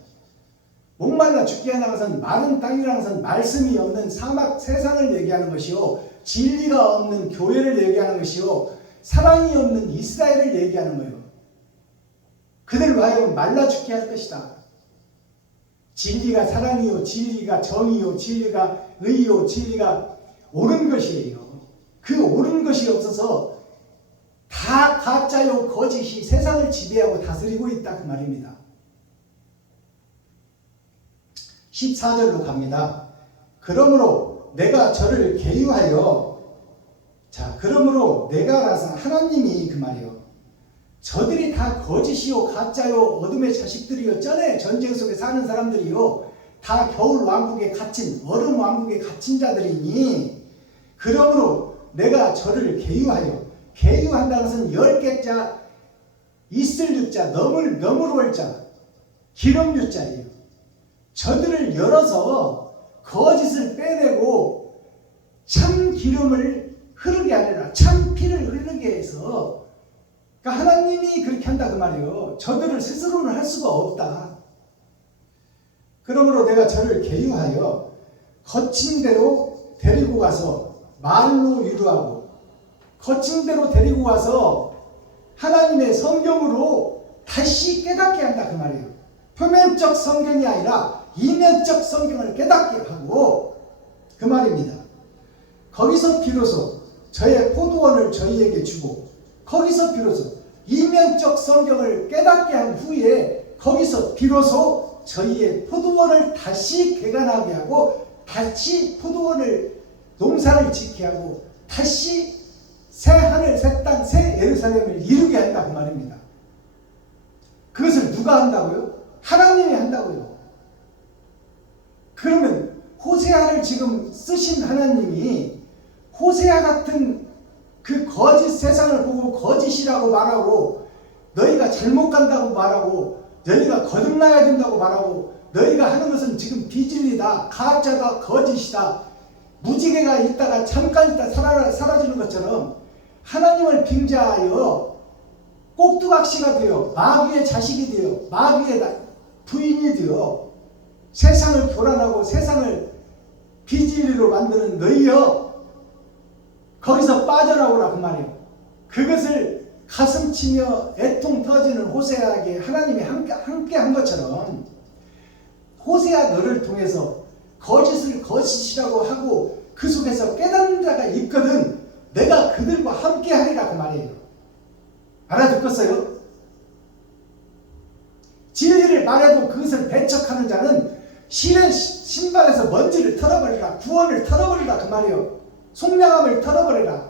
목말라 죽게 하는 것은 마른 땅이라는 것은 말씀이 없는 사막 세상을 얘기하는 것이요 진리가 없는 교회를 얘기하는 것이요 사랑이 없는 이스라엘을 얘기하는 거예요. 그들로 하여금 말라 죽게 할 것이다. 진리가 사랑이요 진리가 정의요 진리가 의요 진리가 옳은 것이에요. 그 옳은 것이 없어서 다 가짜요 거짓이 세상을 지배하고 다스리고 있다 그 말입니다. 14절로 갑니다. 그러므로 내가 저를 계유하여 그러므로 내가라서 하나님이 그 말이요. 저들이 다 거짓이요 가짜요 어둠의 자식들이요 전쟁 속에 사는 사람들이요 다 겨울 왕국에 갇힌 얼음 왕국에 갇힌 자들이니 그러므로 내가 저를 계유하여 계유한다는 것은 10개자 있을 유자 넘을 월자 기름 유자예요. 저들을 열어서 거짓을 빼내고 참 기름을 흐르게 하리라. 참 피를 흐르게 해서 그러니까 하나님이 그렇게 한다 그 말이에요. 저들을 스스로는 할 수가 없다. 그러므로 내가 저를 계유하여 거친 대로 데리고 가서 말로 위로하고 거친 대로 데리고 와서 하나님의 성경으로 다시 깨닫게 한다 그 말이에요. 표면적 성경이 아니라 이면적 성경을 깨닫게 하고 그 말입니다. 거기서 비로소 저의 포도원을 저희에게 주고 거기서 비로소 이면적 성경을 깨닫게 한 후에 거기서 비로소 저희의 포도원을 다시 개간하게 하고 다시 포도원을 농사를 짓게 하고 다시 새 하늘 새 땅 새 예루살렘을 이루게 한다 그 말입니다. 그것을 누가 한다고요? 하나님이 한다고요. 그러면 호세아를 지금 쓰신 하나님이 호세아 같은 그 거짓 세상을 보고 거짓이라고 말하고 너희가 잘못 간다고 말하고 너희가 거듭나야 된다고 말하고 너희가 하는 것은 지금 비진리다 가짜다 거짓이다 무지개가 있다가 잠깐 있다 사라지는 것처럼 하나님을 빙자하여 꼭두각시가 되어 마귀의 자식이 되어 마귀의 부인이 되어 세상을 교란하고 세상을 비진리로 만드는 너희여 거기서 빠져나오라 그 말이에요. 그것을 가슴치며 애통 터지는 호세아에게 하나님이 함께 한 것처럼 호세아 너를 통해서 거짓을 거짓이라고 하고 그 속에서 깨닫는 자가 있거든 내가 그들과 함께 하리라 그 말이에요. 알아듣겠어요? 진리를 말해도 그것을 배척하는 자는 실의 신발에서 먼지를 털어버리라 구원을 털어버리라 그 말이에요. 속량함을 털어버리라.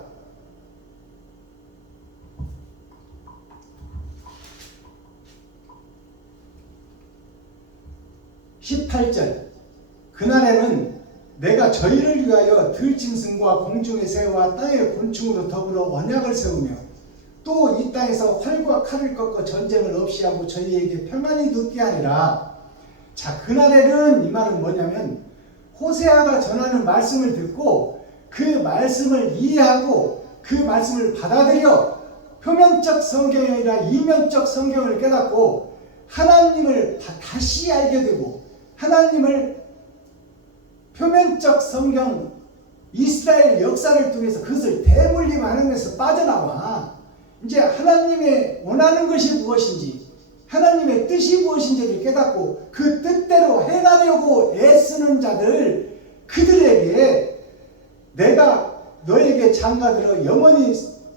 (18절) 그날에는 내가 저희를 위하여 들짐승과 공중의 새와 땅의 곤충으로 더불어 언약을 세우며 또 이 땅에서 활과 칼을 꺾어 전쟁을 없이 하고 저희에게 평안히 눕게 하리라. 자, 그날에는 이 말은 뭐냐면 호세아가 전하는 말씀을 듣고 그 말씀을 이해하고 그 말씀을 받아들여 표면적 성경이 아니라 이면적 성경을 깨닫고 하나님을 다시 알게 되고 하나님을 표면적 성경 이스라엘 역사를 통해서 그것을 대물림하는 것에서 빠져나와 이제 하나님의 원하는 것이 무엇인지 하나님의 뜻이 무엇인지를 깨닫고 그 뜻대로 행하려고 애쓰는 자들 그들에게 내가 너에게 장가들어 영원히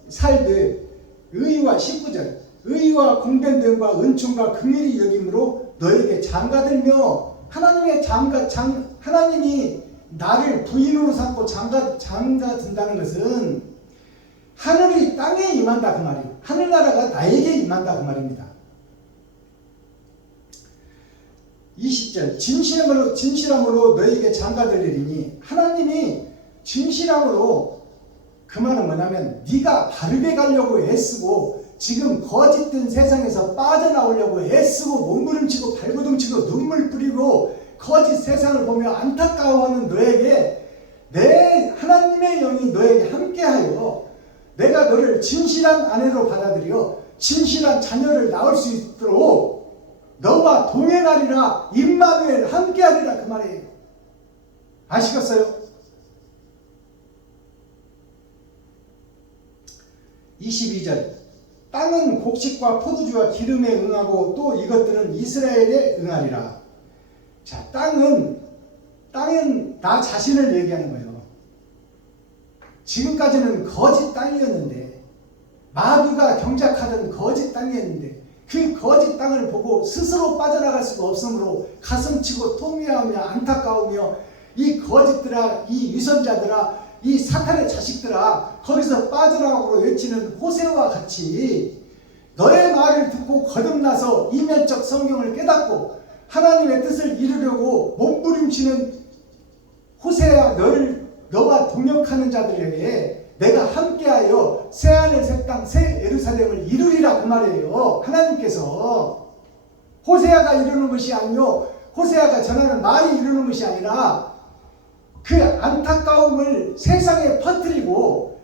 살되 의와 19절 의와 공변됨과 은총과 긍휼히 여김으로 너에게 장가들며 하나님이 나를 부인으로 삼고 장가든다는 것은 하늘이 땅에 임한다 그 말이에요. 하늘나라가 나에게 임한다 그 말입니다. 20절 진실함으로 너에게 장가들리리니 하나님이 진실함으로 그 말은 뭐냐면 네가 바르게 가려고 애쓰고 지금 거짓된 세상에서 빠져나오려고 애쓰고 몸부림치고 발버둥치고 눈물 뿌리고 거짓 세상을 보며 안타까워하는 너에게 내 하나님의 영이 너에게 함께하여 내가 너를 진실한 아내로 받아들여 진실한 자녀를 낳을 수 있도록 너와 동행하리라 임마누엘 함께하리라 그 말이에요. 아시겠어요? 22절 땅은 곡식과 포도주와 기름에 응하고 또 이것들은 이스라엘에 응하리라. 자, 땅은 나 자신을 얘기하는 거예요. 지금까지는 거짓 땅이었는데 마귀가 경작하던 거짓 땅이었는데 그 거짓 땅을 보고 스스로 빠져나갈 수가 없으므로 가슴치고 통회하며 안타까우며 이 거짓들아 이 위선자들아 이 사탄의 자식들아 거기서 빠져나가고 외치는 호세와 같이 너의 말을 듣고 거듭나서 이면적 성경을 깨닫고 하나님의 뜻을 이루려고 몸부림치는 호세야 너와 동역하는 자들에게 내가 함께하여 새하늘 새 땅 새 예루살렘을 이루리라 그 말이에요. 하나님께서 호세아가 이루는 것이 아니요 호세아가 전하는 말이 이루는 것이 아니라 그 안타까움을 세상에 퍼뜨리고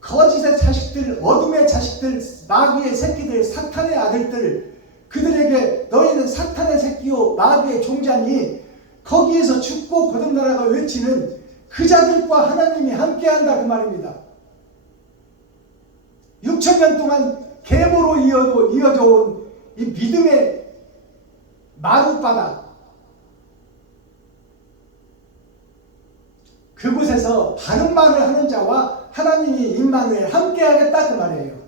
거짓의 자식들, 어둠의 자식들, 마귀의 새끼들, 사탄의 아들들 그들에게 너희는 사탄의 새끼요 마귀의 종자니 거기에서 죽고 거듭나라가 외치는 그 자들과 하나님이 함께한다 그 말입니다. 6,000년 동안 계보로 이어져 온 이 믿음의 마룻바닥 그곳에서 바른 말을 하는 자와 하나님이 임마누엘 함께하겠다 그 말이에요.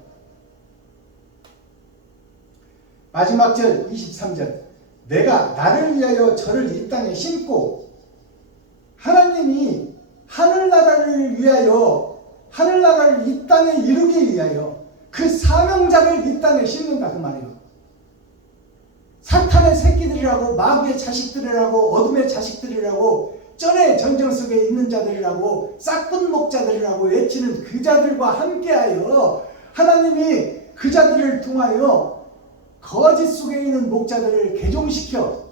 마지막 절 23절 내가 나를 위하여 저를 이 땅에 심고 하나님이 하늘나라를 위하여 하늘나라를 이 땅에 이루기 위하여 그 사명자를 이 땅에 심는다 그 말이에요. 사탄의 새끼들이라고 마귀의 자식들이라고 어둠의 자식들이라고 전에 전쟁 속에 있는 자들이라고 싹군 목자들이라고 외치는 그 자들과 함께하여 하나님이 그 자들을 통하여 거짓 속에 있는 목자들을 개종시켜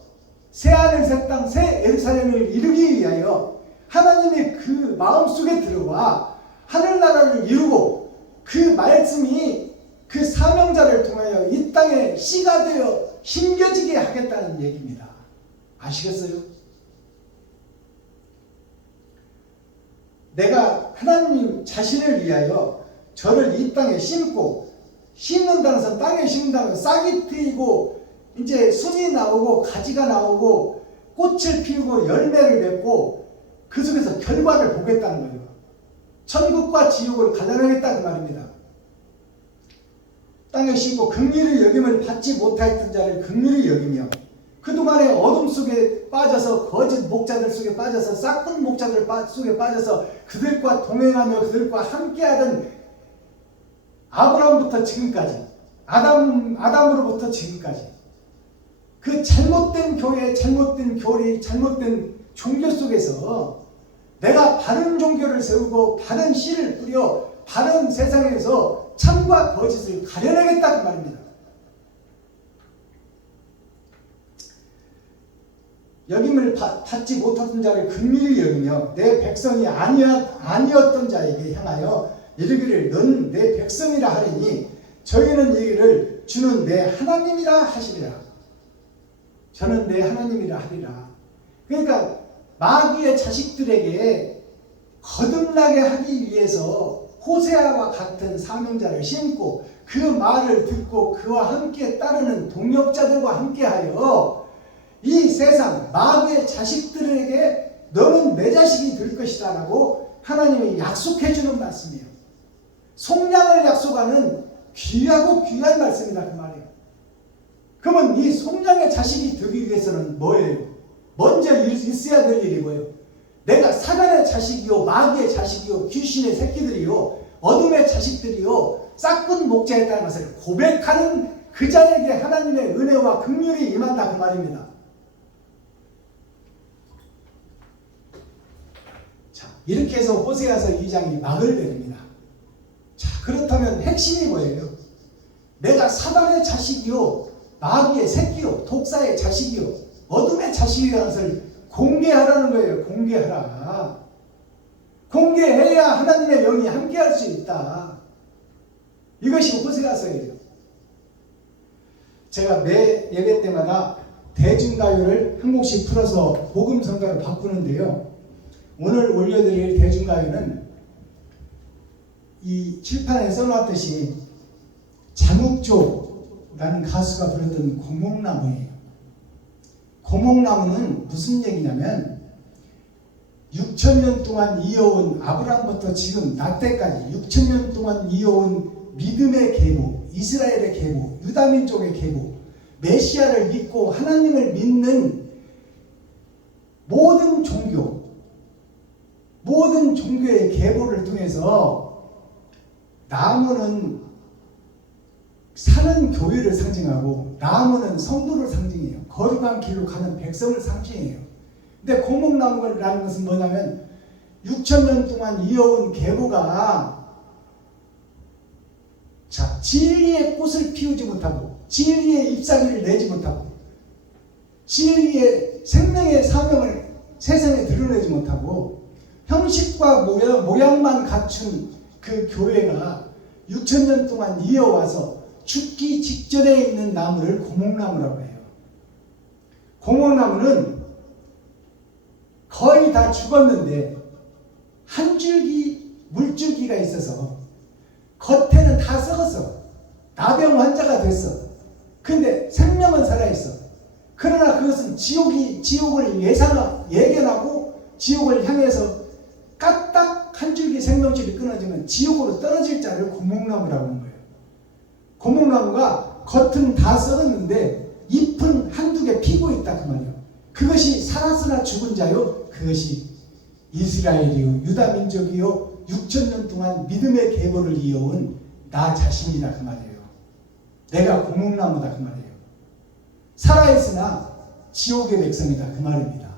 새하늘 새 땅 새 예루살렘을 이루기 위하여 하나님이 그 마음속에 들어와 하늘나라를 이루고 그 말씀이 그 사명자를 통하여 이 땅에 씨가 되어 심겨지게 하겠다는 얘기입니다. 아시겠어요? 내가 하나님 자신을 위하여 저를 이 땅에 심고 심는다는 것은 땅에 심는다는 것은 싹이 트이고 이제 순이 나오고 가지가 나오고 꽃을 피우고 열매를 맺고 그 속에서 결과를 보겠다는 거예요. 천국과 지옥을 갈라내겠다 그 말입니다. 땅에 심고 긍휼히 여김을 받지 못하였던 자를 긍휼히 여기며 그동안에 어둠 속에 빠져서 거짓 목자들 속에 빠져서 싹군 목자들 속에 빠져서 그들과 동행하며 그들과 함께하던 아브라함부터 지금까지 아담으로부터 지금까지 그 잘못된 교회 잘못된 교리 잘못된 종교 속에서 내가 바른 종교를 세우고 바른 씨를 뿌려 바른 세상에서 참과 거짓을 가려내겠다 그 말입니다. 여김을 받지 못하던 자를 긍휼히 여기며 내 백성이 아니었던 자에게 향하여 이르기를 너는 내 백성이라 하리니 저희는 이기를 주는 내 하나님이라 하시리라. 저는 내 하나님이라 하리라. 그러니까 마귀의 자식들에게 거듭나게 하기 위해서 호세아와 같은 사명자를 심고 그 말을 듣고 그와 함께 따르는 동역자들과 함께하여 이 세상 마귀의 자식들에게 너는 내 자식이 될 것이다 라고 하나님이 약속해 주는 말씀이에요. 속량을 약속하는 귀하고 귀한 말씀이다 그 말이에요. 그러면 이 속량의 자식이 되기 위해서는 뭐예요? 먼저 있어야 될 일이 뭐예요? 내가 사단의 자식이요 마귀의 자식이요 귀신의 새끼들이요 어둠의 자식들이요 싹군 목자였다는 것을 고백하는 그 자에게 하나님의 은혜와 긍휼이 임한다 그 말입니다. 이렇게 해서 호세아서 2장이 막을 내립니다. 자, 그렇다면 핵심이 뭐예요? 내가 사단의 자식이요, 마귀의 새끼요, 독사의 자식이요, 어둠의 자식이라는 것을 공개하라는 거예요. 공개하라. 공개해야 하나님의 영이 함께할 수 있다. 이것이 호세아서예요. 제가 매 예배 때마다 대중가요를 한 곡씩 풀어서 복음성가로 바꾸는데요. 오늘 올려드릴 대중가요는 이 칠판에 써놨듯이 장욱조라는 가수가 불렀던 고목나무예요. 고목나무는 무슨 얘기냐면 6,000년 동안 이어온, 아브라함부터 지금 나 때까지 6,000년 동안 이어온 믿음의 계보, 이스라엘의 계보, 유다민족의 계보, 메시아를 믿고 하나님을 믿는 모든 종교의 계보를 통해서 나무는 사는 교회를 상징하고 나무는 성도를 상징해요. 거룩한 길로 가는 백성을 상징해요. 근데 고목나무라는 것은 뭐냐면 6,000년 동안 이어온 계보가 진리의 꽃을 피우지 못하고 진리의 잎사귀를 내지 못하고 진리의 생명의 사명을 세상에 드러내지 못하고 형식과 모양만 갖춘 그 교회가 6,000년 동안 이어와서 죽기 직전에 있는 나무를 고목나무라고 해요. 고목나무는 거의 다 죽었는데 한 줄기 물줄기가 있어서 겉에는 다 썩었어. 나병 환자가 됐어. 근데 생명은 살아있어. 그러나 그것은 지옥을 예견하고 지옥을 향해서 까딱 한 줄기 생명줄이 끊어지면 지옥으로 떨어질 자를 고목나무라고 하는 거예요. 고목나무가 겉은 다 썩었는데 잎은 한두 개 피고 있다 그 말이에요. 그것이 살았으나 죽은 자요, 그것이 이스라엘이요, 유다민족이요, 6,000년 동안 믿음의 계보를 이어온 나 자신이다 그 말이에요. 내가 고목나무다 그 말이에요. 살아있으나 지옥의 백성이다 그 말입니다.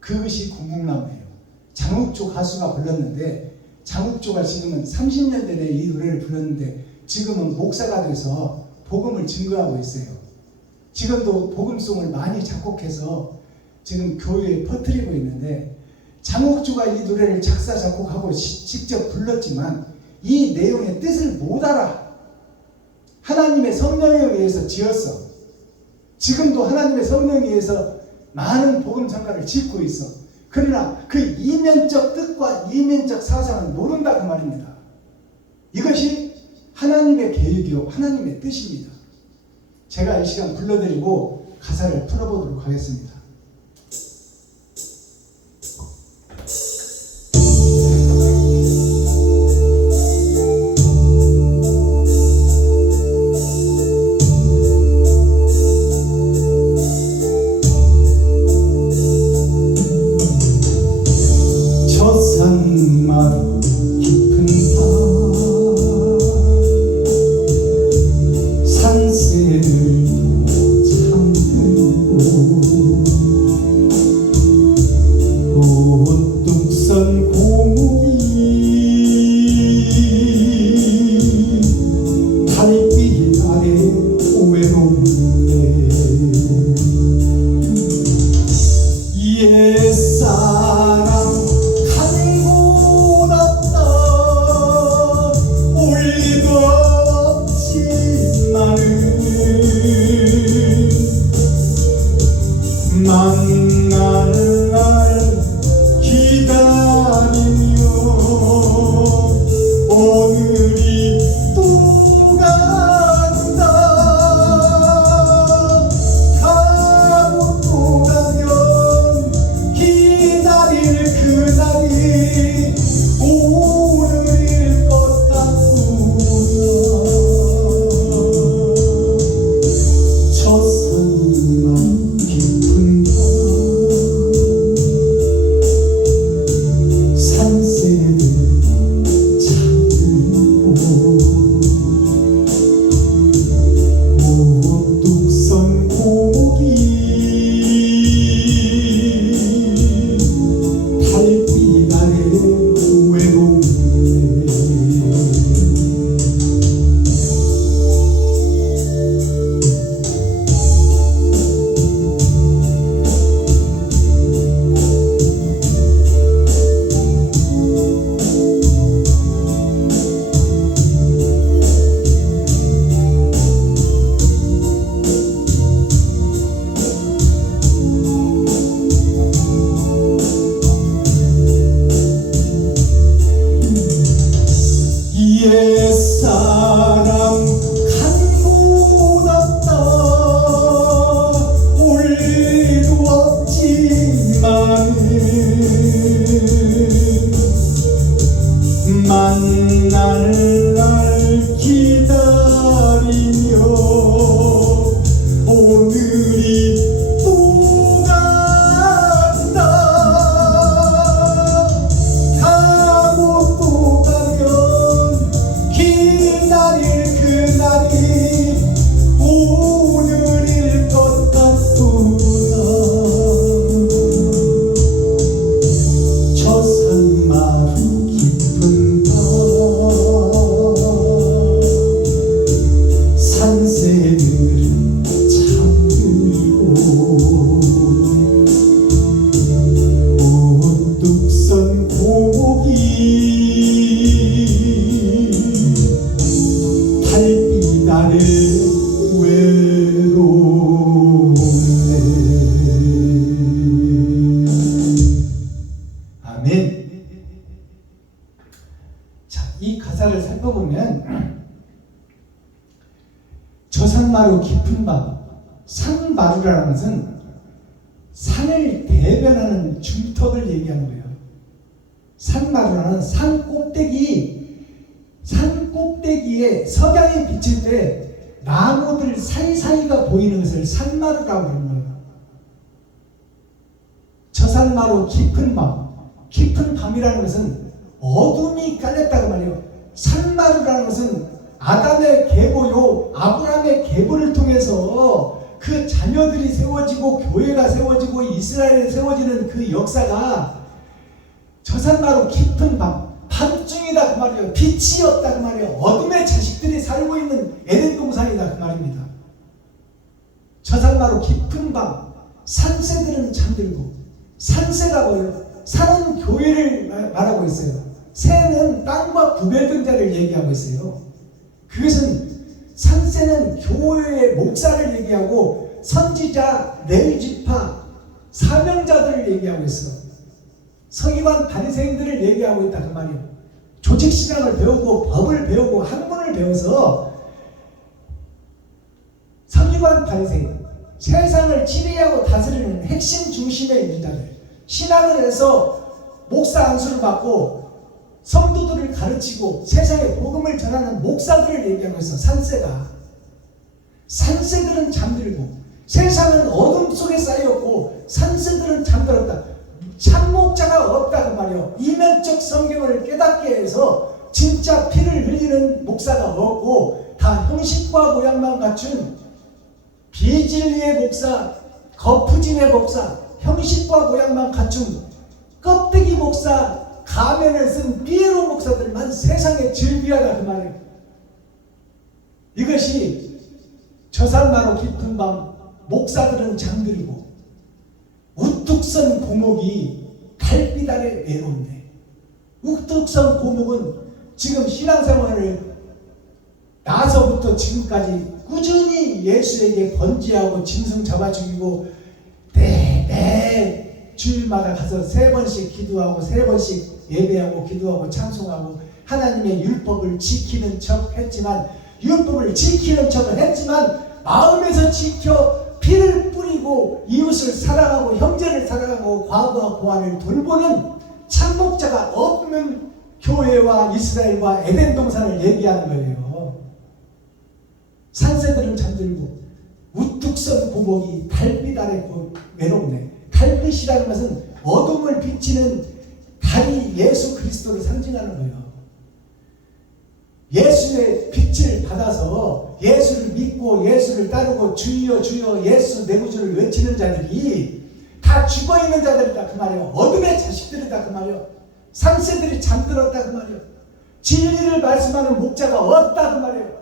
그것이 고목나무예요. 장욱조 가수가 불렀는데, 장욱조가 지금은 30년 전에 이 노래를 불렀는데 지금은 목사가 돼서 복음을 증거하고 있어요. 지금도 복음송을 많이 작곡해서 지금 교회에 퍼뜨리고 있는데, 장욱조가 이 노래를 작사 작곡하고 직접 불렀지만 이 내용의 뜻을 못 알아. 하나님의 성령에 의해서 지었어. 지금도 하나님의 성령에 의해서 많은 복음성가를 짓고 있어. 그러나 그 이면적 뜻과 이면적 사상은 모른다 그 말입니다. 이것이 하나님의 계획이요, 하나님의 뜻입니다. 제가 이 시간 불러드리고 가사를 풀어보도록 하겠습니다. 산마루 깊은 밤 산새들도 잠들고 옛사람 간못 없다 올리도 없지만은 만날 날 기다리며 오늘이 또 간다 가고 또 가면 기다릴 그날이 오늘일 것 같구나 저 산마루 깊은 밤 산새들은 잠들고 우뚝 선 고목이 달빛 아래 외로운데 아멘. 자, 이 가사를 살펴보면 저 산마루 깊은 밤, 산마루라는 것은 산을 대변하는 중턱을 얘기하는 거예요. 산마루라는 산 꼭대기에 석양이 비칠 때 나무들 사이사이가 보이는 것을 산마루라고 하는 거예요. 저 산마루 깊은 밤, 깊은 밤이라는 것은 어둠이 깔렸다고 말해요. 산마루라는 것은 아담의 계보요 아브라함의 계보를 통해서 그 자녀들이 세워지고 교회가 세워지고 이스라엘에 세워지는 그 역사가 저 산마루 깊은 밤 밤중이다 그 말이에요. 빛이 없다 그 말이에요. 어둠의 자식들이 살고 있는 에덴 동산이다 그 말입니다. 저 산마루 깊은 밤 산새들은 잠들고 산새가 뭐예요? 산은 교회를 말하고 있어요. 새는 땅과 구별된 자를 얘기하고 있어요. 그것은 산새는 교회의 목사를 얘기하고 선지자, 레위지파, 사명자들을 얘기하고 있어. 서기관 바리새인들을 얘기하고 있다 그 말이에요. 조직신앙을 배우고 법을 배우고 학문을 배워서 서기관 바리새인, 세상을 지배하고 다스리는 핵심 중심에 있는 자들, 신앙을 해서 목사 안수를 받고 성도들을 가르치고 세상에 복음을 전하는 목사들을 얘기하고 있어. 산새들은 잠들고 세상은 어둠 속에 쌓였고 산새들은 잠들었다. 참목자가 없다 그 말이요. 이면적 성경을 깨닫게 해서 진짜 피를 흘리는 목사가 없고 다 형식과 모양만 갖춘 비진리의 목사, 거푸짐의 목사, 형식과 모양만 갖춘 껍데기 목사, 가면을 쓴 피에로 목사들만 세상에 즐비하다 그 말이에요. 이것이 저 산마루 깊은 밤 목사들은 잠들고 우뚝 선 고목이 달빛 아래 외로운데, 우뚝 선 고목은 지금 신앙생활을 나서부터 지금까지 꾸준히 예수에게 번제하고 짐승 잡아 죽이고 매 주일마다 가서 3번씩 기도하고 3번씩 예배하고 기도하고 찬송하고 하나님의 율법을 지키는 척 했지만, 율법을 지키는 척을 했지만 마음에서 지켜 피를 뿌리고 이웃을 사랑하고 형제를 사랑하고 과거와 고안을 돌보는 참목자가 없는 교회와 이스라엘과 에덴 동산을 얘기하는 거예요. 산새들은 잠들고 우뚝 선 고목이 달빛 아래 외롭네. 달빛이라는 것은 어둠을 비치는 달이 예수 그리스도를 상징하는 거예요. 예수의 빛을 받아서 예수를 믿고 예수를 따르고 주여 주여 예수 내 구주를 외치는 자들이 다 죽어있는 자들이다 그 말이에요. 어둠의 자식들이다 그 말이에요. 산새들이 잠들었다 그 말이에요. 진리를 말씀하는 목자가 없다 그 말이에요.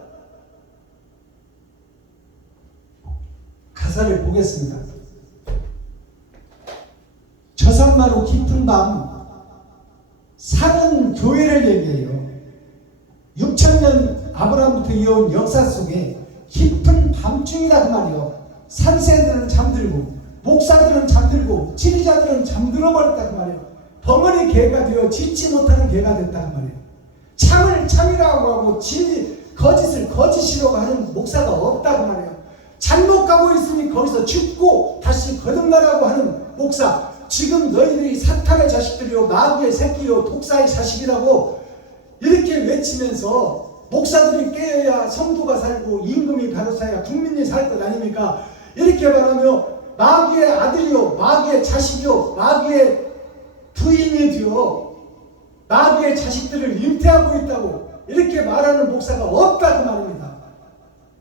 가사를 보겠습니다. 저 산마루 깊은 밤, 산은 교회를 얘기해요. 6,000년 아브라함부터 이어온 역사 속에 깊은 밤중이다 그 말이에요. 산새들은 잠들고 목사들은 잠들고 지리자들은 잠들어버렸다 그 말이에요. 벙어리 개가 되어 짖지 못하는 개가 됐다 그 말이에요. 잠을 참이라고 하고 거짓을 거짓이라고 하는 목사가 없다고 말해요. 잘못 가고 있으니 거기서 죽고 다시 거듭나라고 하는 목사, 지금 너희들이 사탄의 자식들이요 마귀의 새끼요 독사의 자식이라고 이렇게 외치면서 목사들이 깨어야 성도가 살고 임금이 가로사야 국민이 살 것 아닙니까? 이렇게 말하며 마귀의 아들이요 마귀의 자식이요 마귀의 부인이 되어 마귀의 자식들을 잉태하고 있다고 이렇게 말하는 목사가 없다고 말입니다.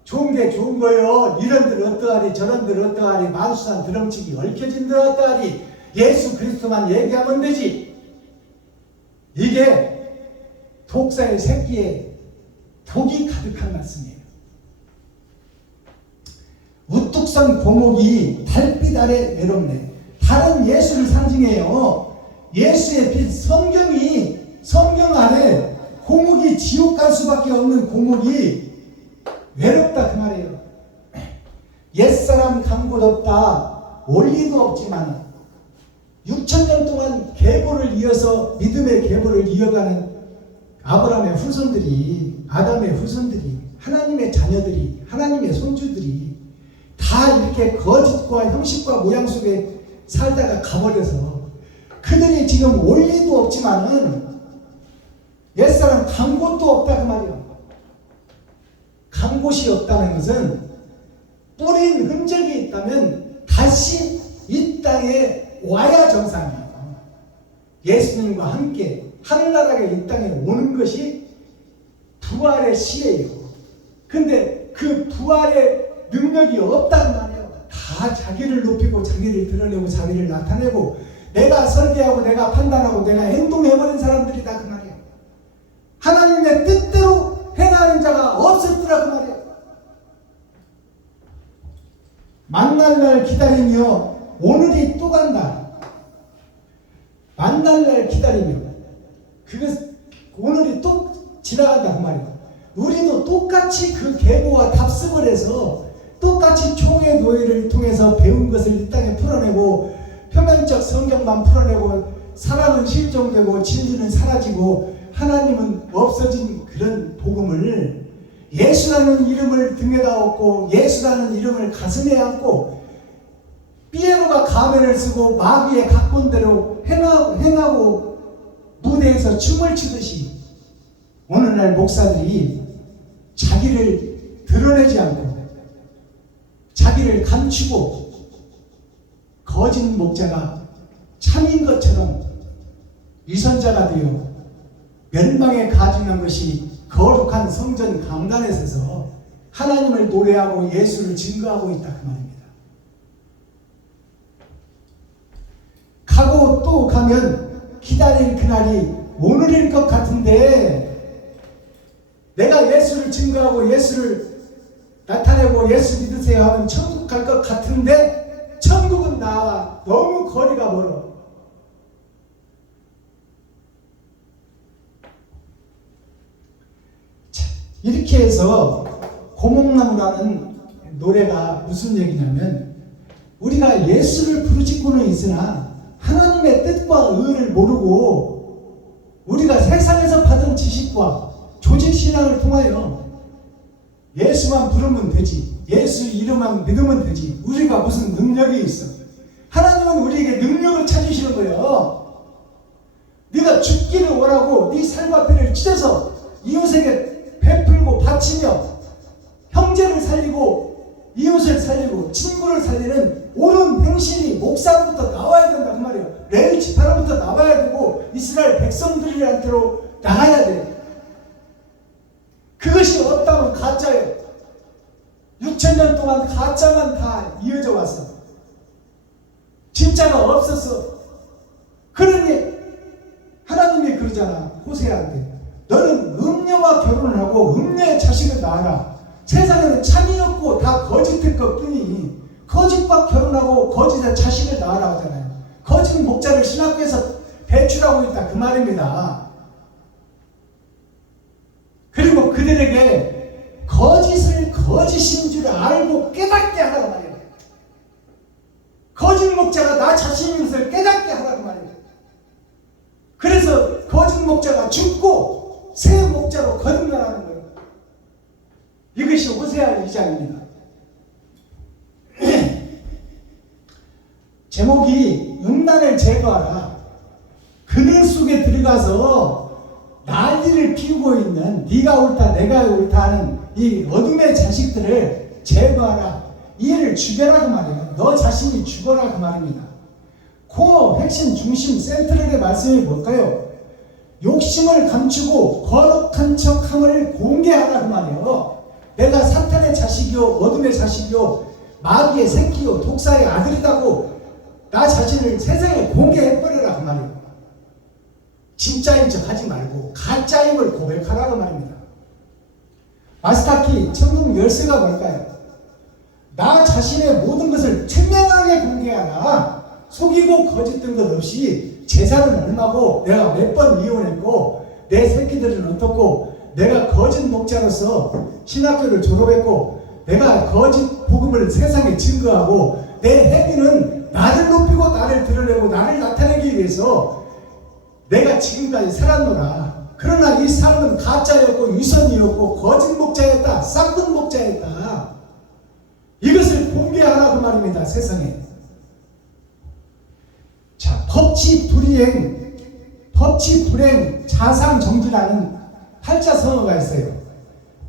좋은 게 좋은 거요. 이런들 어떠하리 저런들 어떠하리 만수산 드럼치기 얽혀진들 어떠하리 예수 그리스도만 얘기하면 되지. 이게 독사의 새끼에 독이 가득한 말씀이에요. 우뚝 선 고목이 달빛 아래 외롭네. 다른 예수를 상징해요. 예수의 빛 성경 안에 고목이 지옥 갈 수밖에 없는 고목이 외롭다 그 말이에요. 옛사람 간 곳 없다 원리도 없지만 6,000년 동안 계보를 이어서 믿음의 계보를 이어가는 아브라함의 후손들이 아담의 후손들이 하나님의 자녀들이 하나님의 손주들이 다 이렇게 거짓과 형식과 모양 속에 살다가 가버려서 그들이 지금 원리도 없지만은 옛사람 간 곳도 없다 그 말이에요. 간 곳이 없다는 것은 뿌린 흔적이 있다면 다시 이 땅에 와야 정상이에요. 예수님과 함께 하늘나라에 이 땅에 오는 것이 부활의 시예요. 근데 그 부활의 능력이 없단 말이에요. 다 자기를 높이고 자기를 드러내고 자기를 나타내고 내가 설계하고 내가 판단하고 내가 행동해버린 사람들이다 그 말이에요. 하나님의 뜻대로 행하는 자가 없었더라 그 말이에요. 만날 날 기다리며 오늘이 또 간다. 만날 날 기다리며 오늘이 또 지나간다 그 말이에요. 우리도 똑같이 그 계보와 답습을 해서 똑같이 총의 노예를 통해서 배운 것을 이 땅에 풀어내고 표면적 성경만 풀어내고 사랑은 실종되고 진리는 사라지고 하나님은 없어진 그런 복음을 예수라는 이름을 등에다 업고 예수라는 이름을 가슴에 안고 피에로가 가면을 쓰고 마귀의 각본대로 행하고 무대에서 춤을 추듯이 오늘날 목사들이 자기를 드러내지 않고 자기를 감추고 거짓 목자가 참인 것처럼 위선자가 되어 멸망에 가증한 것이 거룩한 성전 강단에 서서 하나님을 노래하고 예수를 증거하고 있다 그 말입니다. 가고 또 가면 기다릴 그날이 오늘일 것 같은데 내가 예수를 증거하고 예수를 나타내고 예수 믿으세요 하면 천국 갈 것 같은데 천국은 나와 너무 거리가 멀어. 이렇게 해서 고목나무라는 노래가 무슨 얘기냐면 우리가 예수를 부르짖고는 있으나 하나님의 뜻과 의를 모르고 우리가 세상에서 받은 지식과 조직신앙을 통하여 예수만 부르면 되지, 예수 이름만 믿으면 되지, 우리가 무슨 능력이 있어. 하나님은 우리에게 능력을 찾으시는 거예요. 네가 죽기를 원하고 네 살과 피를 찢어서 이웃에게 베풀고 바치며 형제를 살리고 이웃을 살리고 친구를 살리는 옳은 행실이 목사로부터 나와야 된다 그 말이에요. 레위 지파로부터 나와야 되고 이스라엘 백성들한테로 나가야 돼. 그것이 없다면 가짜예요. 6,000년 동안 가짜만 다 이어져 왔어. 진짜가 없었어. 그러니 하나님이 그러잖아 호세아한테. 너는 음녀와 결혼을 하고 음녀의 자식을 낳아라. 세상에는 참이 없고 다 거짓일 것 뿐이니 거짓과 결혼하고 거짓의 자식을 낳아라 하잖아요. 거짓 목자를 신학교에서 배출하고 있다 그 말입니다. 그리고 그들에게 거짓을 거짓인 줄 알고 깨닫게 하라고 말이에요. 거짓 목자가 나 자신인 것을 깨닫게 하라고 말이에요. 그래서 거짓 목자가 죽고 새 목자로 이것이 호세아 2장입니다. 제목이 음란을 제거하라. 그늘 속에 들어가서 난리를 피우고 있는 네가 옳다 내가 옳다 하는 이 어둠의 자식들을 제거하라. 이를 죽여라 그 말이에요. 너 자신이 죽어라 그 말입니다. 코어 핵심 중심 센트럴의 말씀이 뭘까요? 욕심을 감추고 거룩한 척함을 공개하라 그 말이에요. 내가 사탄의 자식이요 어둠의 자식이요 마귀의 새끼요 독사의 아들이라고 나 자신을 세상에 공개해버려라 그 말이에요. 진짜인 척 하지 말고 가짜임을 고백하라 그 말입니다. 마스터키 천국 열쇠가 뭘까요? 나 자신의 모든 것을 투명하게 공개하라. 속이고 거짓된 것 없이 재산은 얼마고 내가 몇 번 이혼했고 내 새끼들은 어떻고 내가 거짓 목자로서 신학교를 졸업했고 내가 거짓 복음을 세상에 증거하고 내 행위는 나를 높이고 나를 드러내고 나를 나타내기 위해서 내가 지금까지 살았노라. 그러나 이 삶은 가짜였고 유선이었고 거짓 목자였다. 쌍둥 목자였다. 이것을 공개하라 그 말입니다. 세상에. 자, 법치 불행 자상정지라는 8자 선어가 있어요.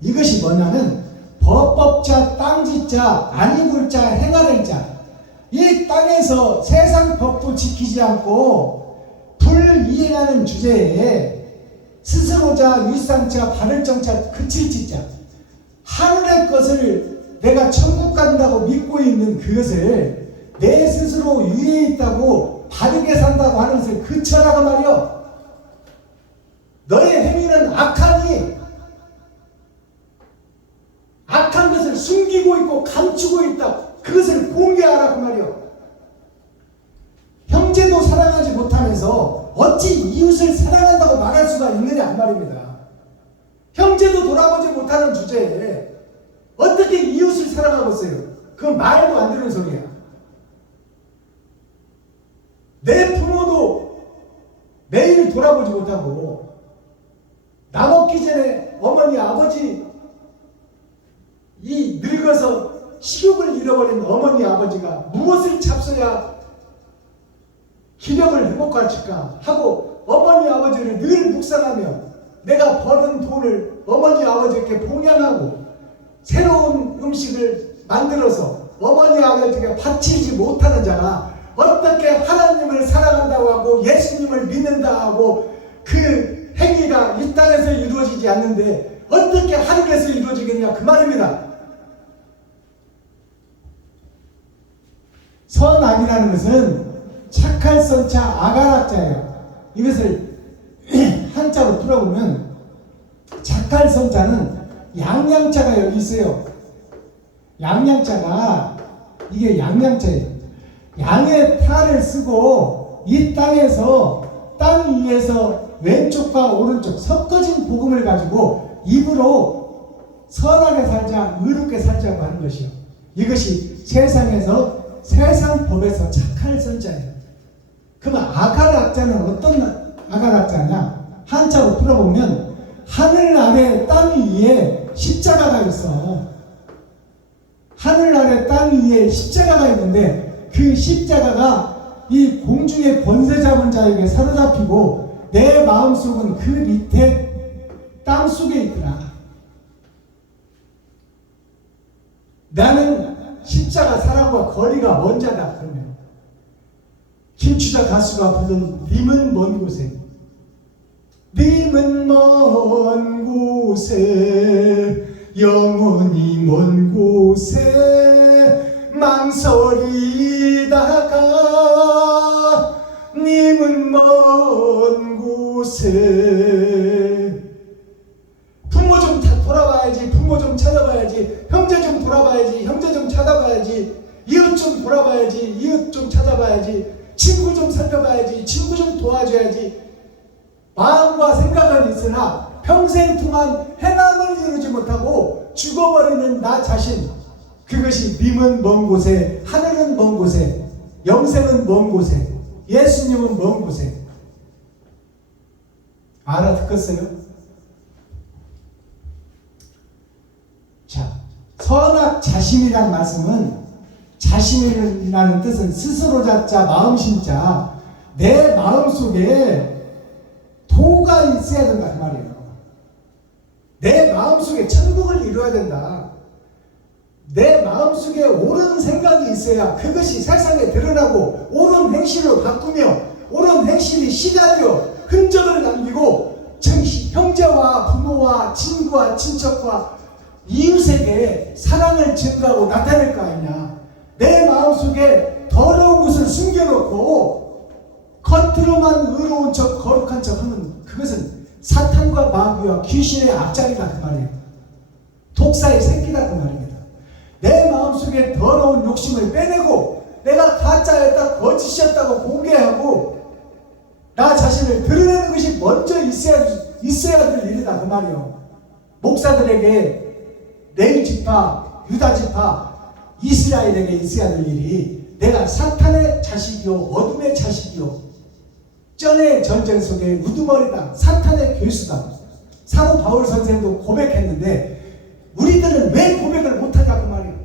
이것이 뭐냐면 법법자 땅짓자 아니굴자 행하는 자. 이 땅에서 세상 법도 지키지 않고 불이행하는 주제에 스스로자 유상자 바를정자 그칠지자 하늘의 것을 내가 천국 간다고 믿고 있는 그것을 내 스스로 위에 있다고 바르게 산다고 하는 것을 그쳐라고 말이요. 너의 행위는 악한 것을 숨기고 있고 감추고 있다. 그것을 공개하라 그 말이요. 형제도 사랑하지 못하면서 어찌 이웃을 사랑한다고 말할 수가 있느냐 그 말입니다. 형제도 돌아보지 못하는 주제에 어떻게 이웃을 사랑하고 있어요? 그건 말도 안 되는 소리야. 내 부모도 매일 돌아보지 못하고 나 먹기 전에 어머니 아버지 이 늙어서 식욕을 잃어버린 어머니 아버지가 무엇을 잡숴야 기력을 회복할까 하고 어머니 아버지를 늘 묵상하며 내가 버는 돈을 어머니 아버지께 봉양하고 새로운 음식을 만들어서 어머니 아버지가 바치지 못하는 자가 어떻게 하나님을 사랑한다고 하고 예수님을 믿는다 하고 그 행위가 이 땅에서 이루어지지 않는데 어떻게 하늘에서 이루어지겠냐 그 말입니다. 선악이라는 것은 착할 선자 아가락자예요. 이것을 한자로 풀어보면 착할 선자는 양양자가 여기 있어요. 양양자가 이게 양양자예요. 양의 탈을 쓰고 이 땅에서 땅 위에서 왼쪽과 오른쪽 섞어진 복음을 가지고 입으로 선하게 살자 의롭게 살자고 하는 것이요. 이것이 세상에서 세상 법에서 착할 선자예요. 그러면 아가락자는 어떤 아가락자냐? 한자로 풀어보면 하늘 아래 땅 위에 십자가가 있어. 하늘 아래 땅 위에 십자가가 있는데 그 십자가가 이 공중의 권세 잡은 자에게 사로잡히고 내 마음속은 그 밑에 땅 속에 있더라. 나는 십자가 사랑과 거리가 먼 자다. 그러면 김추자 가수가 부른 님은 먼 곳에 님은 먼 곳에 영원히 먼 곳에 망설이다가 님은 먼 곳에 부모 좀 돌아봐야지 부모 좀 찾아봐야지 형제 좀 돌아봐야지 형제 좀 찾아봐야지 이웃 좀 돌아봐야지 이웃 좀 찾아봐야지 친구 좀 살펴봐야지 친구 좀 도와줘야지 마음과 생각은 있으나 평생 동안 행함을 이루지 못하고 죽어버리는 나 자신 그것이 님은 먼 곳에 하늘은 먼 곳에 영생은 먼 곳에 예수님은 먼 곳에 알아듣겠어요? 자, 선악 자심이란 말씀은, 자심이라는 뜻은 스스로 자자 마음 심자, 내 마음속에 도가 있어야 된다 그 말이에요. 내 마음속에 천국을 이루어야 된다. 내 마음속에 옳은 생각이 있어야 그것이 세상에 드러나고 옳은 행실로 바꾸며 옳은 행실이 시가되어 흔적을 남기고 형제와 부모와 친구와 친척과 이웃에게 사랑을 증가하고 나타낼 거 아니냐. 내 마음속에 더러운 것을 숨겨놓고 겉으로만 의로운 척 거룩한 척 하면 그것은 사탄과 마귀와 귀신의 앞자리다 그 말이에요. 독사의 새끼다 그 말입니다. 내 마음속에 더러운 욕심을 빼내고 내가 가짜였다 거짓이었다고 공개하고 나 자신을 드러내는 것이 먼저 있어야 될 일이다 그 말이에요. 목사들에게 레위 지파, 유다 지파, 이스라엘에게 있어야 될 일이 내가 사탄의 자식이요 어둠의 자식이요 쩐의 전쟁 속에 우두머리다, 사탄의 괴수다. 사도 바울 선생도 고백했는데 우리들은 왜 고백을 못하냐 그 말이에요.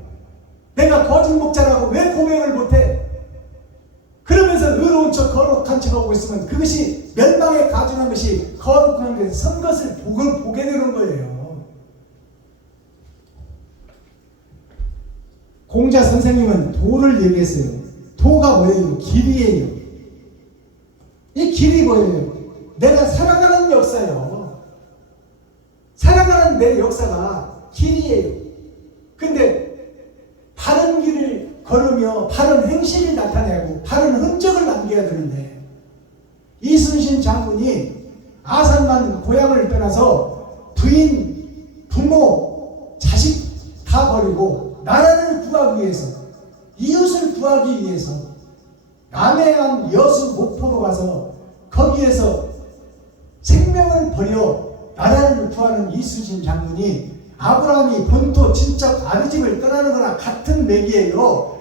내가 거짓 목자라고 왜 고백을 못해? 그러면서 의로운 척 거룩한 척하고 있으면 그것이 멸망에 가증한 것이 거룩한 것에 선 것을 보게 되는 거예요. 공자 선생님은 도를 얘기했어요. 도가 뭐예요? 길이에요. 이 길이 뭐예요? 내가 살아가는 역사요. 살아가는 내 역사가 길이에요. 근데 바른 길을 걸으며 바른 행실을 나타내고 바른 흔적을 남겨야 되는데 이순신 장군이 아산만 고향을 떠나서 부인, 부모, 자식 다 버리고 나라를 구하기 위해서, 이웃을 구하기 위해서 남해안 여수 목포로 가서 거기에서 생명을 버려 나라를 구하는 이순신 장군이 아브라함이 본토 친척 아버집을 떠나는 거나 같은 맥이에요.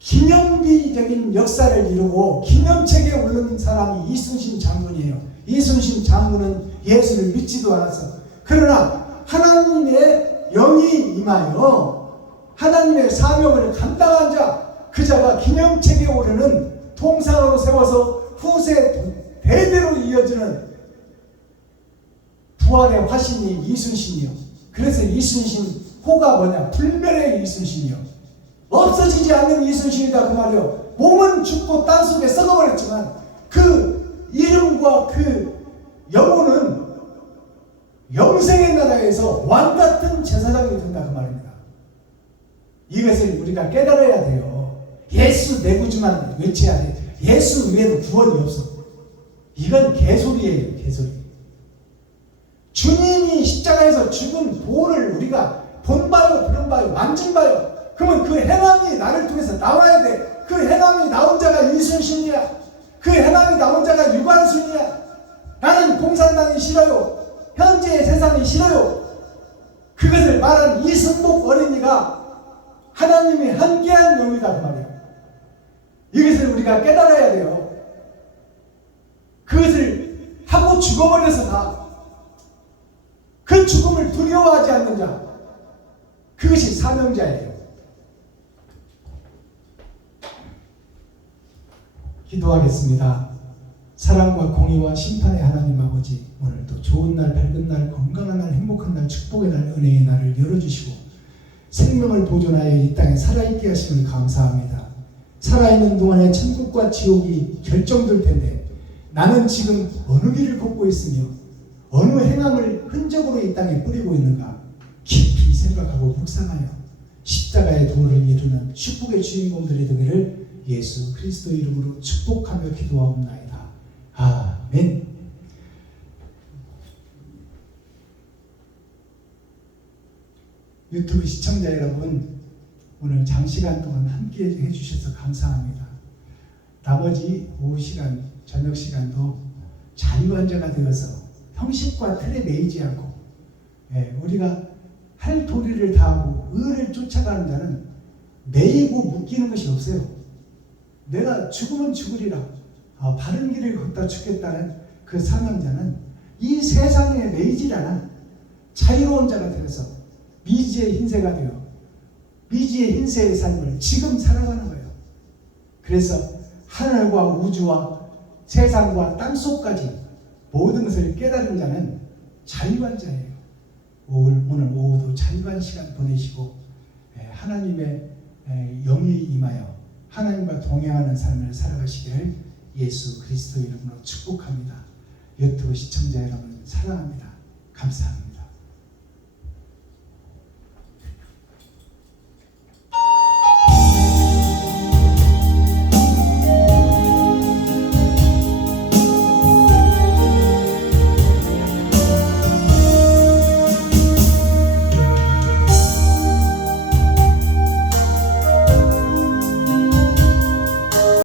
기념비적인 역사를 이루고 기념책에 오른 사람이 이순신 장군이에요. 이순신 장군은 예수를 믿지도 않았어. 그러나 하나님의 영이 임하여 하나님의 사명을 감당한 자, 그 자가 기념책에 오르는 통상으로 세워서 후세 대대로 이어지는 부활의 화신이 이순신이요. 그래서 이순신 호가 뭐냐? 불멸의 이순신이요. 없어지지 않는 이순신이다 그 말이요. 몸은 죽고 땅속에 썩어버렸지만 그 이름과 그 영혼은 영생의 나라에서 왕같은 제사장이 된다 그 말입니다. 이것을 우리가 깨달아야 돼요. 예수 내 구주만 외쳐야 돼. 예수 외에는 구원이 없어. 이건 개소리예요. 개소리. 주님이 십자가에서 죽은 보를 우리가 본바요 들은바요 만진바요. 그러면 그 행함이 나를 통해서 나와야 돼. 그 행함이 나온 자가 이순신이야. 그 행함이 나온 자가 유관순이야. 나는 공산당이 싫어요. 현재의 세상이 싫어요. 그것을 말한 이승복 어린이가 하나님이 함께한 영이다 그 말이에요. 이것을 우리가 깨달아야 돼요. 그것을 하고 죽어버려서 다 그 죽음을 두려워하지 않는 자, 그것이 사명자예요. 기도하겠습니다. 사랑과 공의와 심판의 하나님 아버지, 오늘도 좋은 날, 밝은 날, 건강한 날, 행복한 날, 축복의 날, 은혜의 날을 열어주시고 생명을 보존하여 이 땅에 살아있게 하심을 감사합니다. 살아있는 동안에 천국과 지옥이 결정될 텐데 나는 지금 어느 길을 걷고 있으며 어느 행함을 흔적으로 이 땅에 뿌리고 있는가 깊이 생각하고 묵상하여 십자가의 도를 이루는 축복의 주인공들이 되기를 예수 그리스도 이름으로 축복하며 기도하옵나이다. 아멘. 유튜브 시청자 여러분, 오늘 장시간 동안 함께 해주셔서 감사합니다. 나머지 오후 시간, 저녁 시간도 자유한자가 되어서 형식과 틀에 매이지 않고 우리가 할 도리를 다하고 의를 쫓아가는 자는 매이고 묶이는 것이 없어요. 내가 죽으면 죽으리라, 바른 길을 걷다 죽겠다는 그 사명자는 이 세상에 매이질 않아 자유로운 자가 되어서 미지의 흰새가 되어 미지의 흰새의 삶을 지금 살아가는 거예요. 그래서 하늘과 우주와 세상과 땅속까지 모든 것을 깨달은 자는 자유한 자예요. 오늘 오후도 자유한 시간 보내시고 하나님의 영이 임하여 하나님과 동행하는 삶을 살아가시기를 예수 그리스도 이름으로 축복합니다. 유튜브 시청자 여러분 사랑합니다. 감사합니다.